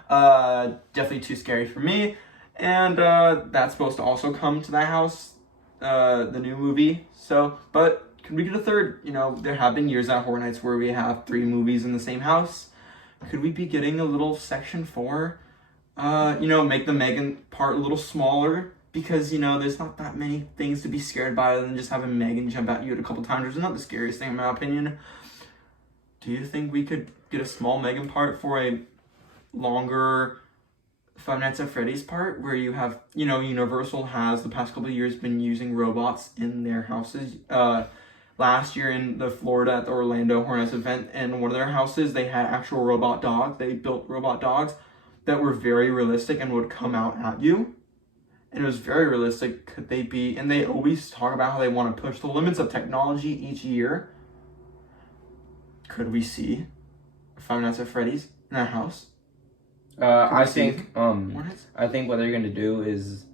Definitely too scary for me. And that's supposed to also come to that house, the new movie. So, but could we get a third? You know, there have been years at Horror Nights where we have 3 movies in the same house. Could we be getting a little section 4? You know, make the Megan part a little smaller, because, you know, there's not that many things to be scared by other than just having Megan jump at you a couple times, which is not the scariest thing in my opinion. Do you think we could get a small Megan part for a longer Five Nights at Freddy's part, where you have, you know, Universal has the past couple of years been using robots in their houses. Last year in the Florida at the Orlando Horror Nights event, in one of their houses, they had actual robot dogs. They built robot dogs that were very realistic and would come out at you. And it was very realistic. Could they be, and they always talk about how they want to push the limits of technology each year. Could we see Five Nights at Freddy's in that house? I think what they're gonna do is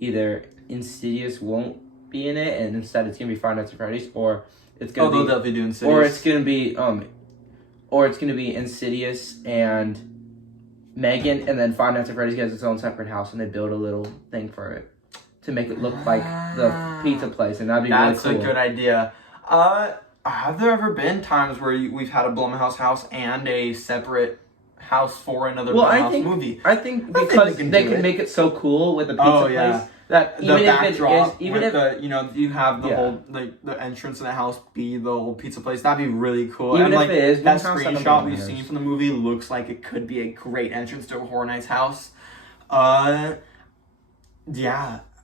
either Insidious won't be in it, and instead it's gonna be Five Nights at Freddy's, or it's gonna they'll definitely do Insidious, or it's gonna be Insidious and Megan, and then Five Nights at Freddy's gets its own separate house, and they build a little thing for it to make it look like the pizza place, and that'd be really cool. That's a good idea. Have there ever been times where we've had a Blumhouse house and a separate house for another Blumhouse movie? I think because they can make it so cool with the pizza place that the even if it backdrop is, even with if the, you have the Yeah. whole, like, the entrance of the house be the old pizza place, that'd be really cool. Even and if like it is that Blumhouse, that screenshot doesn't we've matter. seen from the movie looks like it could be a great entrance to a Horror Nights house. Yeah,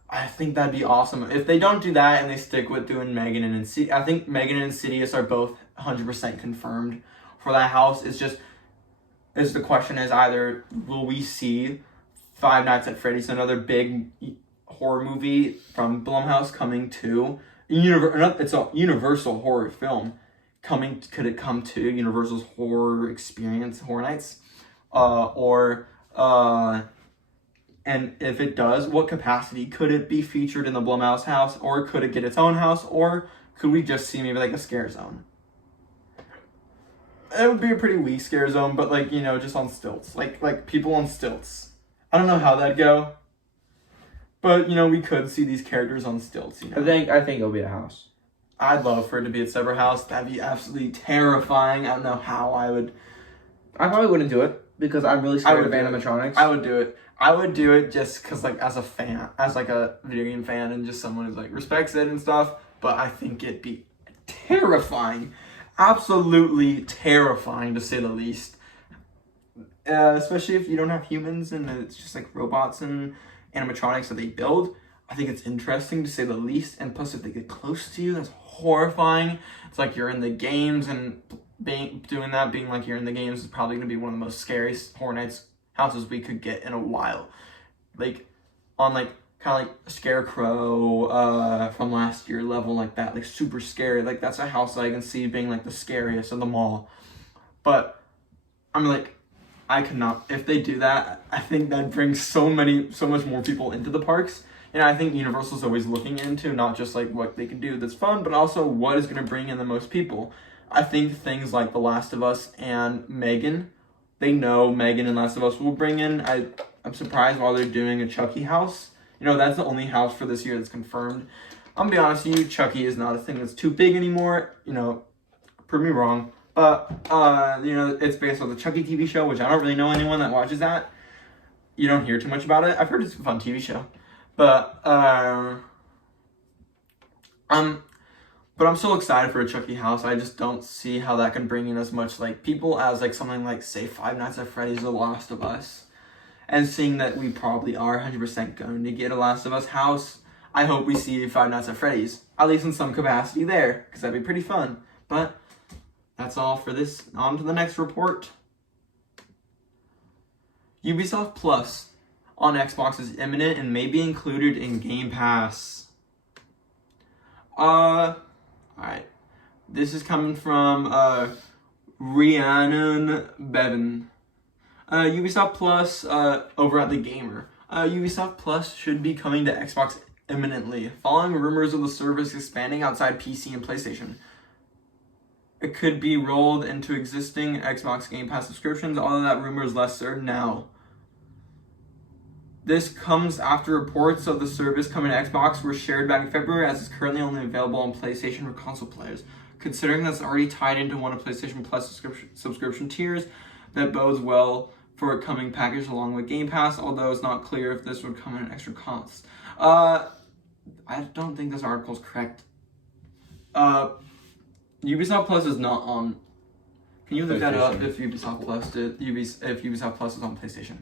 I think that'd be awesome. If they don't do that and they stick with doing Megan and Insidious, I think Megan and Insidious are both 100% confirmed for that house. It's just, the question is either will we see Five Nights at Freddy's, another big horror movie from Blumhouse, coming to it's a Universal horror film coming. Could it come to Universal's horror experience, Horror Nights, and if it does, what capacity could it be featured in the Blumhouse house, or could it get its own house, or could we just see maybe like a scare zone? It would be a pretty weak scare zone, but like, just on stilts, like people on stilts. I don't know how that'd go, but we could see these characters on stilts. I think it'll be a house. I'd love for it to be a separate house. That'd be absolutely terrifying. I don't know how I would. I probably wouldn't do it because I'm really scared of animatronics. I would do it. I would do it just because, like, as a fan, as like a video game fan, and just someone who like respects it and stuff. But I think it'd be terrifying, absolutely terrifying to say the least. Especially if you don't have humans and it's just like robots and animatronics that they build. I think it's interesting to say the least. And plus, if they get close to you, that's horrifying. It's like you're in the games, and being like you're in the games is probably gonna be one of the most scariest Horror Nights houses we could get in a while. Like on like kind of like a Scarecrow from last year level, like that, like super scary. Like that's a house that I can see being like the scariest of them all. But I'm like, I could not. If they do that, I think that brings so much more people into the parks. And I think Universal's always looking into not just like what they can do that's fun, but also what is going to bring in the most people. I think things like The Last of Us and Megan, they know Megan and Last of Us will bring in. I'm surprised while they're doing a Chucky house. That's the only house for this year that's confirmed. I'm gonna be honest with you, Chucky is not a thing that's too big anymore. Prove me wrong. But it's based on the Chucky TV show, which I don't really know anyone that watches that. You don't hear too much about it. I've heard it's a fun TV show. But I'm still excited for a Chucky house. I just don't see how that can bring in as much like people as like something like, say, Five Nights at Freddy's, The Last of Us. And seeing that we probably are 100% going to get a Last of Us house, I hope we see Five Nights at Freddy's, at least in some capacity there, because that'd be pretty fun. But that's all for this. On to the next report. Ubisoft Plus on Xbox is imminent and may be included in Game Pass. Alright. This is coming from Rhiannon Bevan. Ubisoft Plus over at The Gamer. Ubisoft Plus should be coming to Xbox imminently, following rumors of the service expanding outside PC and PlayStation. It could be rolled into existing Xbox Game Pass subscriptions, although that rumor is less certain now. This comes after reports of the service coming to Xbox were shared back in February, as it's currently only available on PlayStation for console players. Considering that's already tied into one of PlayStation Plus subscription tiers, that bodes well for a coming package along with Game Pass, although it's not clear if this would come at an extra cost. I don't think this article is correct. Ubisoft Plus is not on. Can you look that up if Ubisoft Plus if Ubisoft Plus is on PlayStation?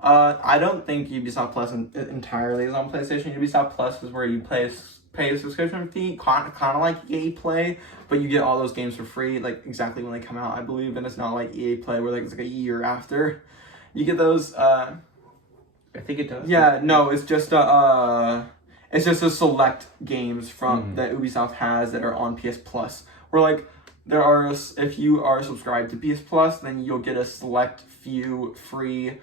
I don't think Ubisoft Plus entirely is on PlayStation. Ubisoft Plus is where you pay a subscription fee, kind of like EA Play, but you get all those games for free, like exactly when they come out, I believe. And it's not like EA Play where like it's like a year after you get those. I think it does. Yeah, no, it's just a select games from that Ubisoft has that are on PS Plus. Where like there are, if you are subscribed to PS Plus, then you'll get a select few free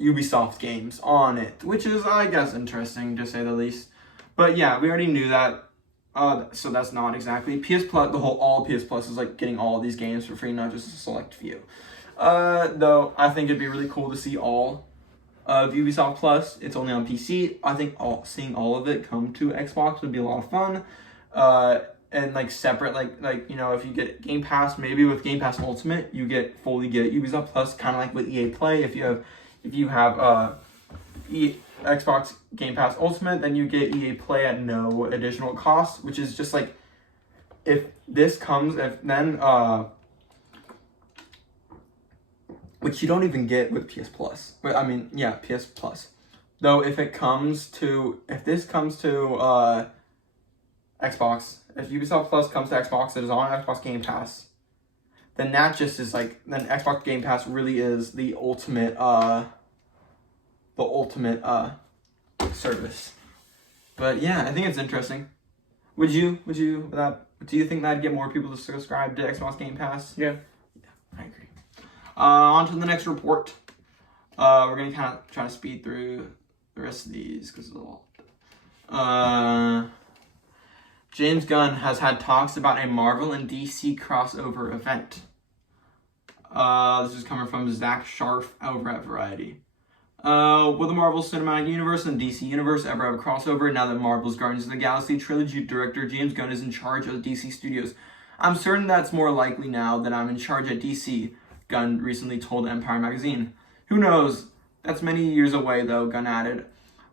Ubisoft games on it, which is, I guess, interesting to say the least. But yeah, we already knew that. So that's not exactly PS Plus. All PS Plus is like getting all of these games for free, not just a select few. Though I think it'd be really cool to see all of Ubisoft Plus. It's only on PC. I think seeing all of it come to Xbox would be a lot of fun. And like separate, like if you get Game Pass, maybe with Game Pass Ultimate, you fully get Ubisoft Plus, kind of like with EA Play. If you have Xbox Game Pass Ultimate, then you get EA Play at no additional cost, which is just like, if this comes, which you don't even get with PS Plus. But I mean, yeah, PS Plus. Though if this comes to Xbox, if Ubisoft Plus comes to Xbox, it is on Xbox Game Pass, then that just is like, then Xbox Game Pass really is the ultimate service. But yeah, I think it's interesting. Do you think that'd get more people to subscribe to Xbox Game Pass? Yeah, I agree. On to the next report. We're gonna kind of try to speed through the rest of these because it's a lot. James Gunn has had talks about a Marvel and DC crossover event. This is coming from Zach Sharf over at Variety. Will the Marvel Cinematic Universe and DC Universe ever have a crossover now that Marvel's Guardians of the Galaxy trilogy director James Gunn is in charge of DC Studios? I'm certain that's more likely now that I'm in charge at DC, Gunn recently told Empire Magazine. Who knows? That's many years away though, Gunn added.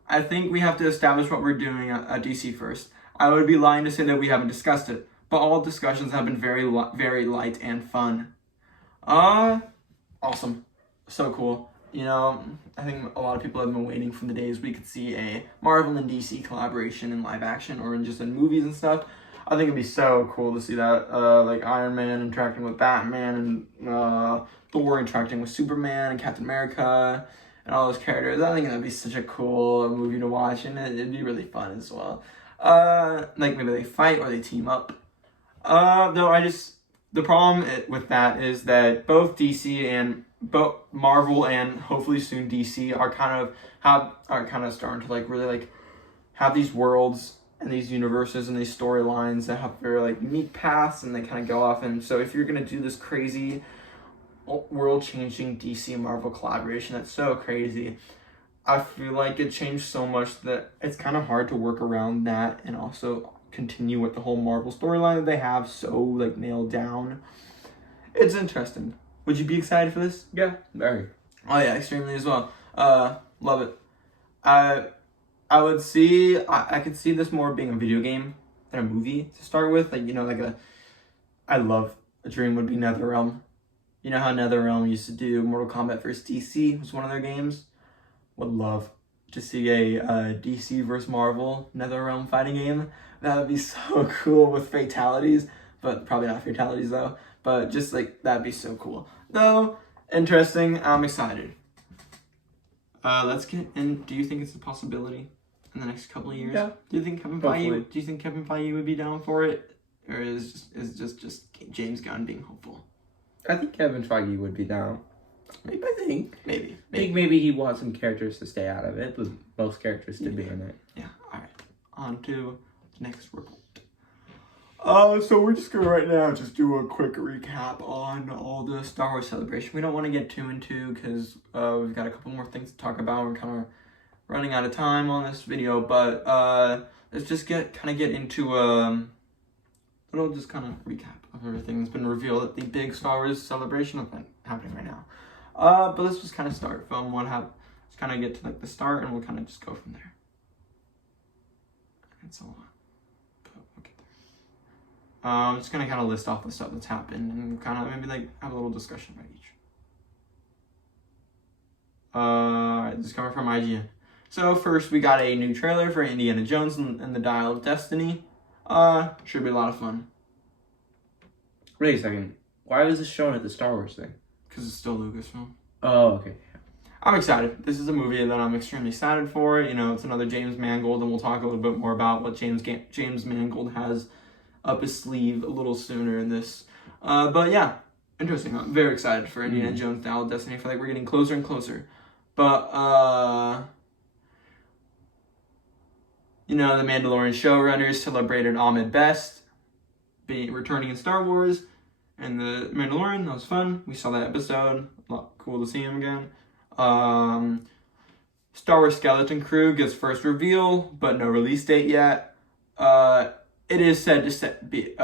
I think we have to establish what we're doing at DC first. I would be lying to say that we haven't discussed it, but all discussions have been very light and fun. Awesome. So cool. You know, I think a lot of people have been waiting for the days we could see a Marvel and DC collaboration in live action or just in movies and stuff. I think it'd be so cool to see that, like Iron Man interacting with Batman and Thor interacting with Superman and Captain America and all those characters. I think that'd be such a cool movie to watch, and it'd be really fun as well. Like maybe they fight or they team up. The problem with that is that both Marvel and hopefully soon DC are kind of starting to like really like have these worlds and these universes and these storylines that have very like unique paths, and they kind of go off. And so if you're gonna do this crazy world-changing DC Marvel collaboration that's so crazy, I feel like it changed so much that it's kind of hard to work around that and also continue with the whole Marvel storyline that they have so like nailed down. It's interesting. Would you be excited for this? yeah, very. Oh yeah, extremely as well. Love it. I could see this more being a video game than a movie to start with. Like, you know, I love a dream would be NetherRealm. You know how NetherRealm used to do Mortal Kombat vs. DC was one of their games? Would love to see a DC vs. Marvel NetherRealm fighting game. That would be so cool with fatalities, but probably not fatalities though. But just like, that'd be so cool. Though, interesting, I'm excited. Let's get in. Do you think it's a possibility in the next couple of years? Yeah. Do you think Kevin Feige would be down for it? Or is just James Gunn being hopeful? I think Kevin Feige would be down. Maybe. I think maybe he wants some characters to stay out of it, but most characters to be in it. Yeah, alright. On to the next report. So we're just gonna right now just do a quick recap on all the Star Wars Celebration. We don't want to get too into because we've got a couple more things to talk about. We're kind of running out of time on this video, but let's just get into little just kind of recap of everything that's been revealed at the big Star Wars Celebration event happening right now. But let's just kind of start from what happened. Let's kind of get to like the start, and we'll kind of just go from there. It's a lot. I'm just gonna kind of list off the stuff that's happened and kind of maybe like have a little discussion about each. Alright, this is coming from IGN. So first we got a new trailer for Indiana Jones and the Dial of Destiny. Should be a lot of fun. Wait a second. Why was this shown at the Star Wars thing? Because it's still Lucasfilm. Oh, okay. I'm excited. This is a movie that I'm extremely excited for. You know, it's another James Mangold, and we'll talk a little bit more about what James Mangold has up his sleeve a little sooner in this. But yeah, interesting. I'm very excited for Indiana Jones Dial of Destiny. I feel like we're getting closer and closer. But, you know, the Mandalorian showrunners celebrated Ahmed Best returning in Star Wars and the Mandalorian. That was fun. We saw that episode. A lot cool to see him again. Star Wars Skeleton Crew gets first reveal, but no release date yet. It is said to be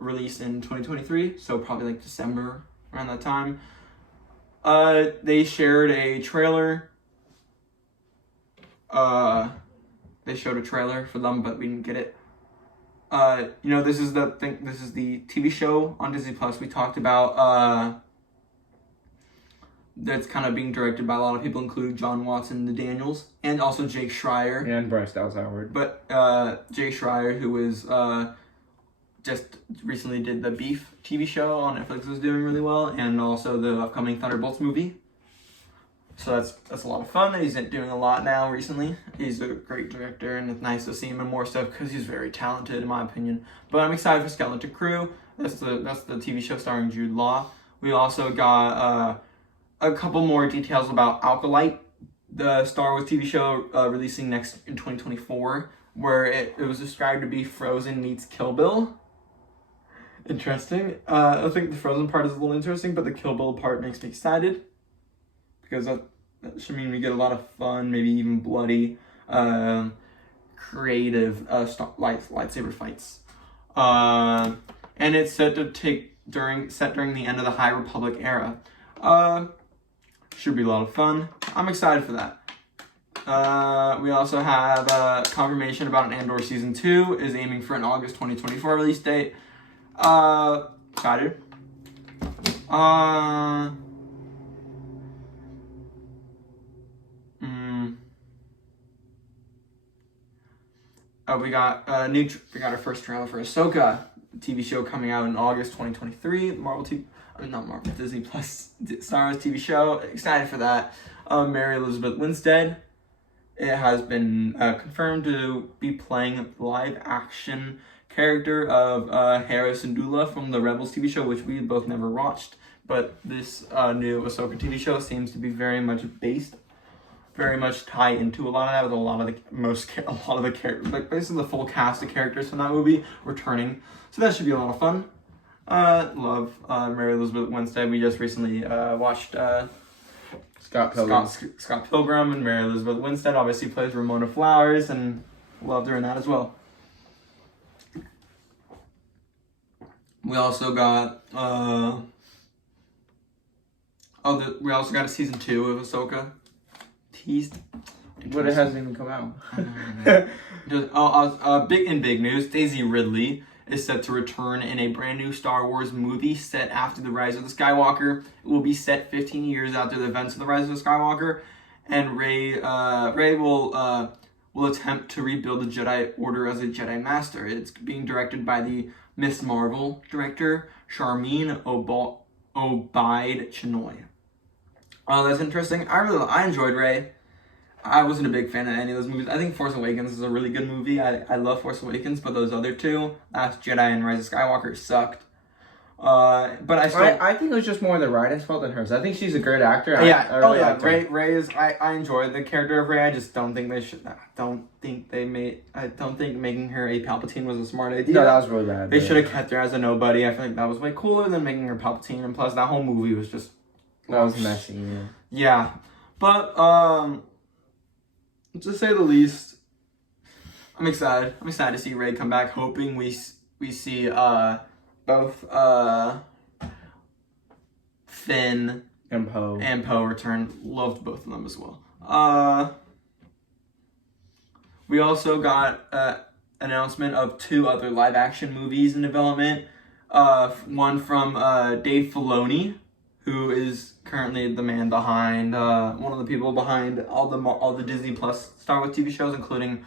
released in 2023, so probably like December, around that time. They shared a trailer They showed a trailer for them, but we didn't get it. This is the thing. This is the TV show on Disney Plus. We talked about that's kind of being directed by a lot of people, including John Watson, the Daniels, and also Jake Schreier. And Bryce Dallas Howard. But Jake Schreier, who was just recently did the Beef TV show on Netflix, is doing really well, and also the upcoming Thunderbolts movie. So that's a lot of fun. He's doing a lot now recently. He's a great director, and it's nice to see him in more stuff because he's very talented, in my opinion. But I'm excited for Skeleton Crew. That's the TV show starring Jude Law. We also got a couple more details about Alkalite, the Star Wars TV show releasing next in 2024, where it was described to be Frozen meets Kill Bill. Interesting. I think the Frozen part is a little interesting, but the Kill Bill part makes me excited. Because that should mean we get a lot of fun, maybe even bloody, creative lightsaber fights. And it's set during the end of the High Republic era. Should be a lot of fun. I'm excited for that. We also have confirmation about an Andor Season 2 is aiming for an August 2024 release date. Excited. We got our first trailer for Ahsoka TV show coming out in August 2023. Disney Plus Star Wars TV show. Excited for that. Mary Elizabeth Winstead. It has been confirmed to be playing the live action character of Hera Syndulla from the Rebels TV show, which we both never watched. But this new Ahsoka TV show seems to be very much tie into a lot of that, with a lot of the characters, like basically the full cast of characters from that movie returning. So that should be a lot of fun. Love Mary Elizabeth Winstead. We just recently watched Scott Pilgrim, and Mary Elizabeth Winstead obviously plays Ramona Flowers, and loved her in that as well. We also got we also got a season 2 of Ahsoka. Teased. But it hasn't even come out. Big news. Daisy Ridley is set to return in a brand new Star Wars movie set after the Rise of the Skywalker. It will be set 15 years after the events of the Rise of the Skywalker, and Rey will attempt to rebuild the Jedi Order as a Jedi Master. It's being directed by the Miss Marvel director Sharmeen Obaid Chinoy. That's interesting. I enjoyed Rey. I wasn't a big fan of any of those movies. I think Force Awakens is a really good movie. I love Force Awakens, but those other two, Last Jedi and Rise of Skywalker, sucked. But I think it was just more the writing's fault than hers. I think she's a great actor. Rey is. I enjoy the character of Rey. I just don't think they should. I don't think making her a Palpatine was a smart idea. No, that was really bad. They should have kept her as a nobody. I feel like that was way cooler than making her Palpatine. And plus, that whole movie was just. That was messy, yeah. Yeah. But, to say the least, I'm excited. I'm excited to see Rey come back, hoping we see, both, Finn and Poe return. Loved both of them as well. We also got, announcement of 2 other live-action movies in development. One from, Dave Filoni, who is currently the man behind, one of the people behind all the Disney Plus Star Wars TV shows, including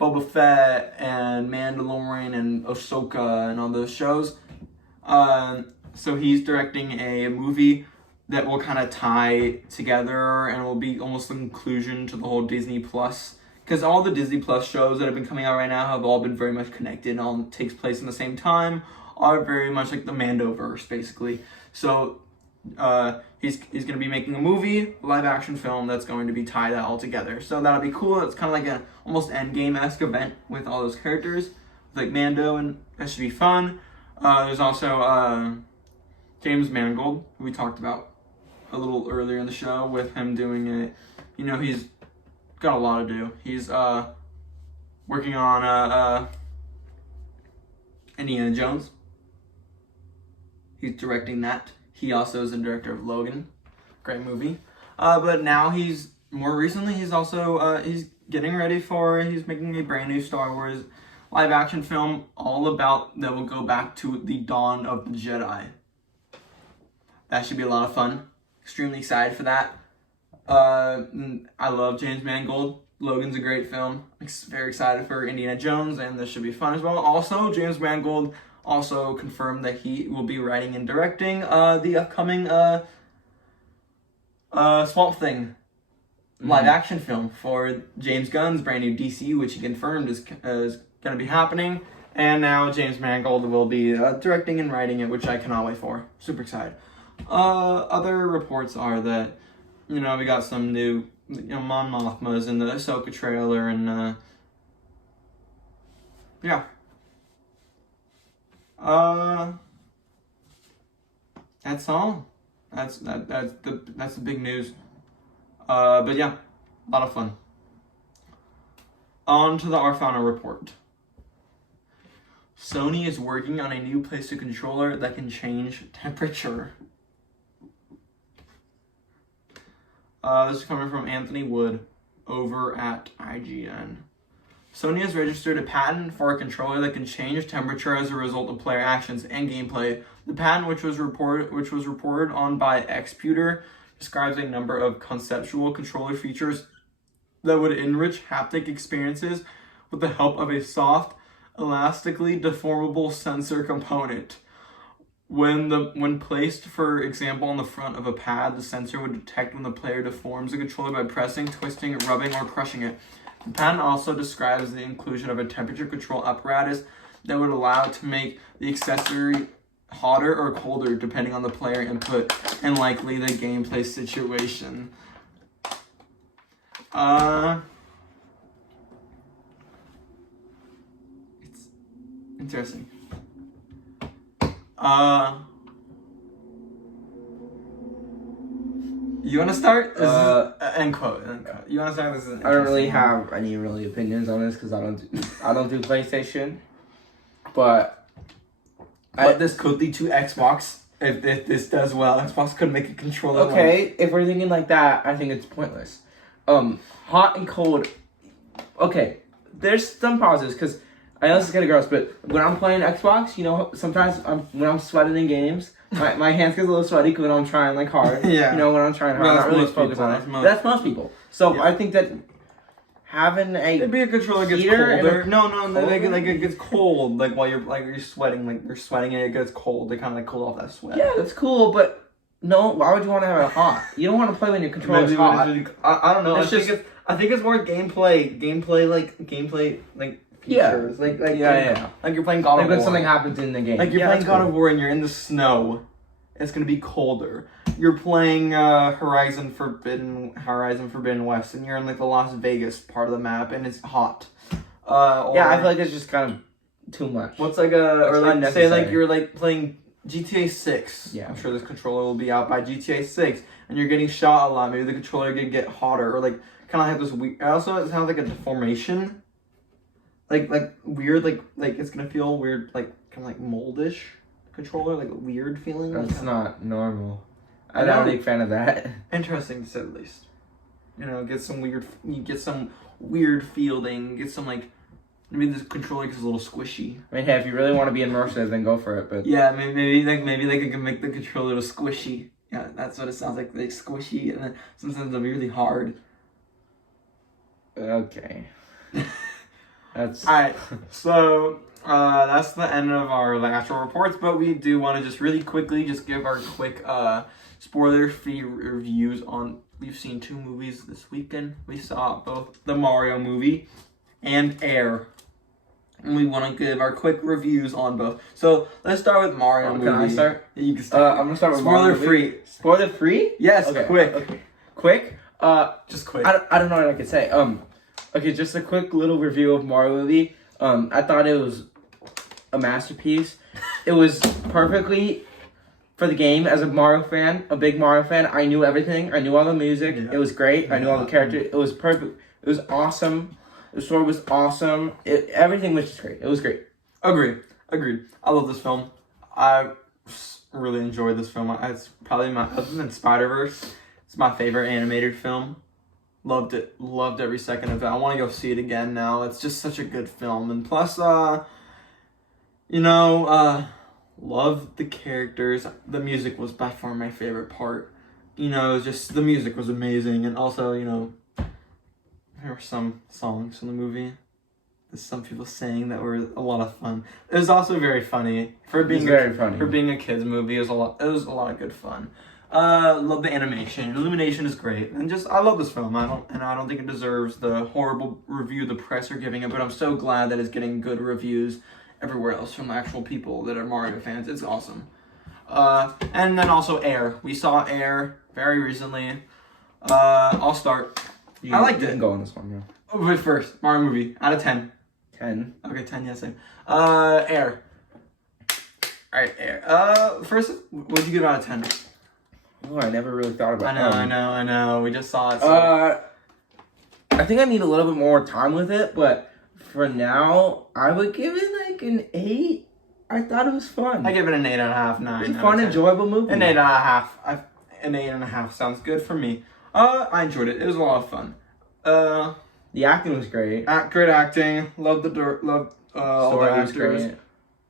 Boba Fett and Mandalorian and Ahsoka and all those shows. So he's directing a movie that will kind of tie together and will be almost the conclusion to the whole Disney Plus. Because all the Disney Plus shows that have been coming out right now have all been very much connected and all takes place in the same time, are very much like the Mandoverse, basically. So he's going to be making a movie, live action film that's going to be tied all together. So that'll be cool. It's kind of like an almost Endgame-esque event with all those characters, like Mando, and that should be fun. There's also James Mangold, who we talked about a little earlier in the show, with him doing it. He's got a lot to do. He's working on Indiana Jones. He's directing that. He also is the director of Logan, great movie. But now he's also he's making a brand new Star Wars live action film all about that will go back to the dawn of the Jedi. That should be a lot of fun. Extremely excited for that. I love James Mangold. Logan's a great film. Very excited for Indiana Jones, and this should be fun as well. Also, James Mangold also confirmed that he will be writing and directing the upcoming Swamp Thing live action film for James Gunn's brand new DCU, which he confirmed is going to be happening. And now James Mangold will be directing and writing it, which I cannot wait for. Super excited. Other reports are that, we got some new, Mon Mothma's in the Ahsoka trailer, and yeah. That's all. That's the big news. But yeah, a lot of fun. On to the Arfana report. Sony is working on a new PlayStation controller that can change temperature. This is coming from Anthony Wood over at IGN. Sony has registered a patent for a controller that can change temperature as a result of player actions and gameplay. The patent, which was reported on by Xputer, describes a number of conceptual controller features that would enrich haptic experiences with the help of a soft, elastically deformable sensor component. When placed, for example, on the front of a pad, the sensor would detect when the player deforms the controller by pressing, twisting, rubbing, or crushing it. The patent also describes the inclusion of a temperature control apparatus that would allow it to make the accessory hotter or colder depending on the player input and likely the gameplay situation. It's interesting. You want to start? This is end quote. You want to start? This is I don't really have any opinions on this because I don't do PlayStation, but this could lead to Xbox if this does well. Xbox could make a controller. Okay, if we're thinking like that, I think it's pointless. Hot and cold. Okay, there's some positives because I know this is kind of gross, but when I'm playing Xbox, sometimes when I'm sweating in games, my hands get a little sweaty when I'm trying hard. Yeah. When I'm trying hard, I'm not really focused on it. That's most people. So yeah. I think that having maybe a controller gets colder. It gets cold. Like while you're sweating, like you're sweating and it gets cold. They kind of cool off that sweat. Yeah, that's cool, but no, why would you want to have it hot? You don't want to play when your controller's hot. I don't know. I think it's more gameplay features. Yeah. Like you're playing God of War. When something happens in the game. Like you're playing God of War and you're in the snow. It's gonna be colder. You're playing Horizon Forbidden West and you're in like the Las Vegas part of the map and it's hot. I feel like it's just kind of too much. What's say like you're like playing GTA 6. Yeah. I'm sure this controller will be out by GTA 6 and you're getting shot a lot. Maybe the controller could get hotter or like kind of have this weird. Also, it sounds like a deformation. Like weird, like it's gonna feel weird, like kind of like moldish controller, like a weird feeling. That's not normal. I'm not a big fan of that. Interesting to say the least. Get some weird feeling. Get some like maybe this controller is a little squishy. I mean, hey, if you really want to be immersive, then go for it. But yeah, maybe they can make the controller a little squishy. Yeah, that's what it sounds like. Like squishy, and then sometimes they're really hard. Okay. That's alright. So that's the end of our actual reports, but we do want to just really quickly just give our quick spoiler-free reviews on. We've seen 2 movies this weekend. We saw both the Mario movie and Air, and we want to give our quick reviews on both. So let's start with Mario movie. Can I start? Yeah, you can start. I'm gonna start with spoiler-free. Spoiler-free? Yes, okay. Quick. Okay. Quick? Just quick. I don't know what I could say. Okay, just a quick little review of Mario movie. I thought it was a masterpiece. It was perfectly for the game. As a Mario fan, a big Mario fan, I knew everything. I knew all the music. Yeah. It was great. I knew all the characters. It was perfect. It was awesome. The story was awesome. Everything was just great. It was great. Agreed. I love this film. I really enjoyed this film. It's probably other than Spider-Verse, it's my favorite animated film. Loved it. Loved every second of it. I want to go see it again now. It's just such a good film. And plus, love the characters. The music was by far my favorite part. Just the music was amazing. And also, there were some songs from the movie that some people sang that were a lot of fun. It was also very funny. For being a kids movie, it was a lot of good fun. Love the animation. Illumination is great. And I love this film. I don't think it deserves the horrible review the press are giving it, but I'm so glad that it's getting good reviews everywhere else from actual people that are Mario fans. It's awesome. And then also Air. We saw Air very recently. I'll start. I liked it. You can go on this one, yeah. But first, Mario movie. Out of 10. 10. Okay, 10, yeah, same. Air. Alright, Air. First, what'd you give out of 10? Oh, I never really thought about that. I know. We just saw it. So. I think I need a little bit more time with it, but for now, I would give it like an 8. I thought it was fun. I give it an 8.5, 9. It was a fun, enjoyable movie. An 8.5. An 8.5 sounds good for me. I enjoyed it. It was a lot of fun. The acting was great. Great acting. Love all the actors. Great.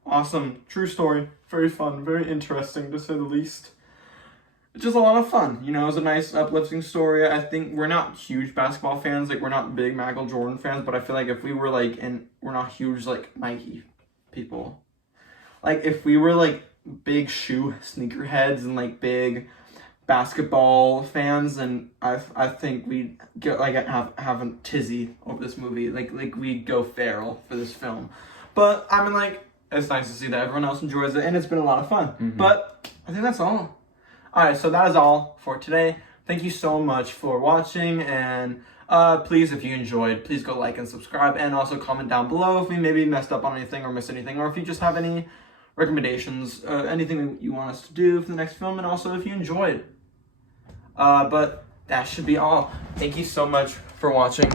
Awesome. True story. Very fun. Very interesting, to say the least. It's just a lot of fun. It was a nice, uplifting story. I think we're not huge basketball fans. Like, we're not big Michael Jordan fans, but I feel like if we were, we're not huge, Nike people. Like, if we were, big shoe sneakerheads and, big basketball fans, and I think we'd get, have a tizzy over this movie. Like, we'd go feral for this film. But, it's nice to see that everyone else enjoys it, and it's been a lot of fun. Mm-hmm. But I think that's all. Alright, so that is all for today. Thank you so much for watching, and please, if you enjoyed, please go like and subscribe, and also comment down below if we maybe messed up on anything or missed anything, or if you just have any recommendations, anything you want us to do for the next film, and also if you enjoyed. But that should be all. Thank you so much for watching.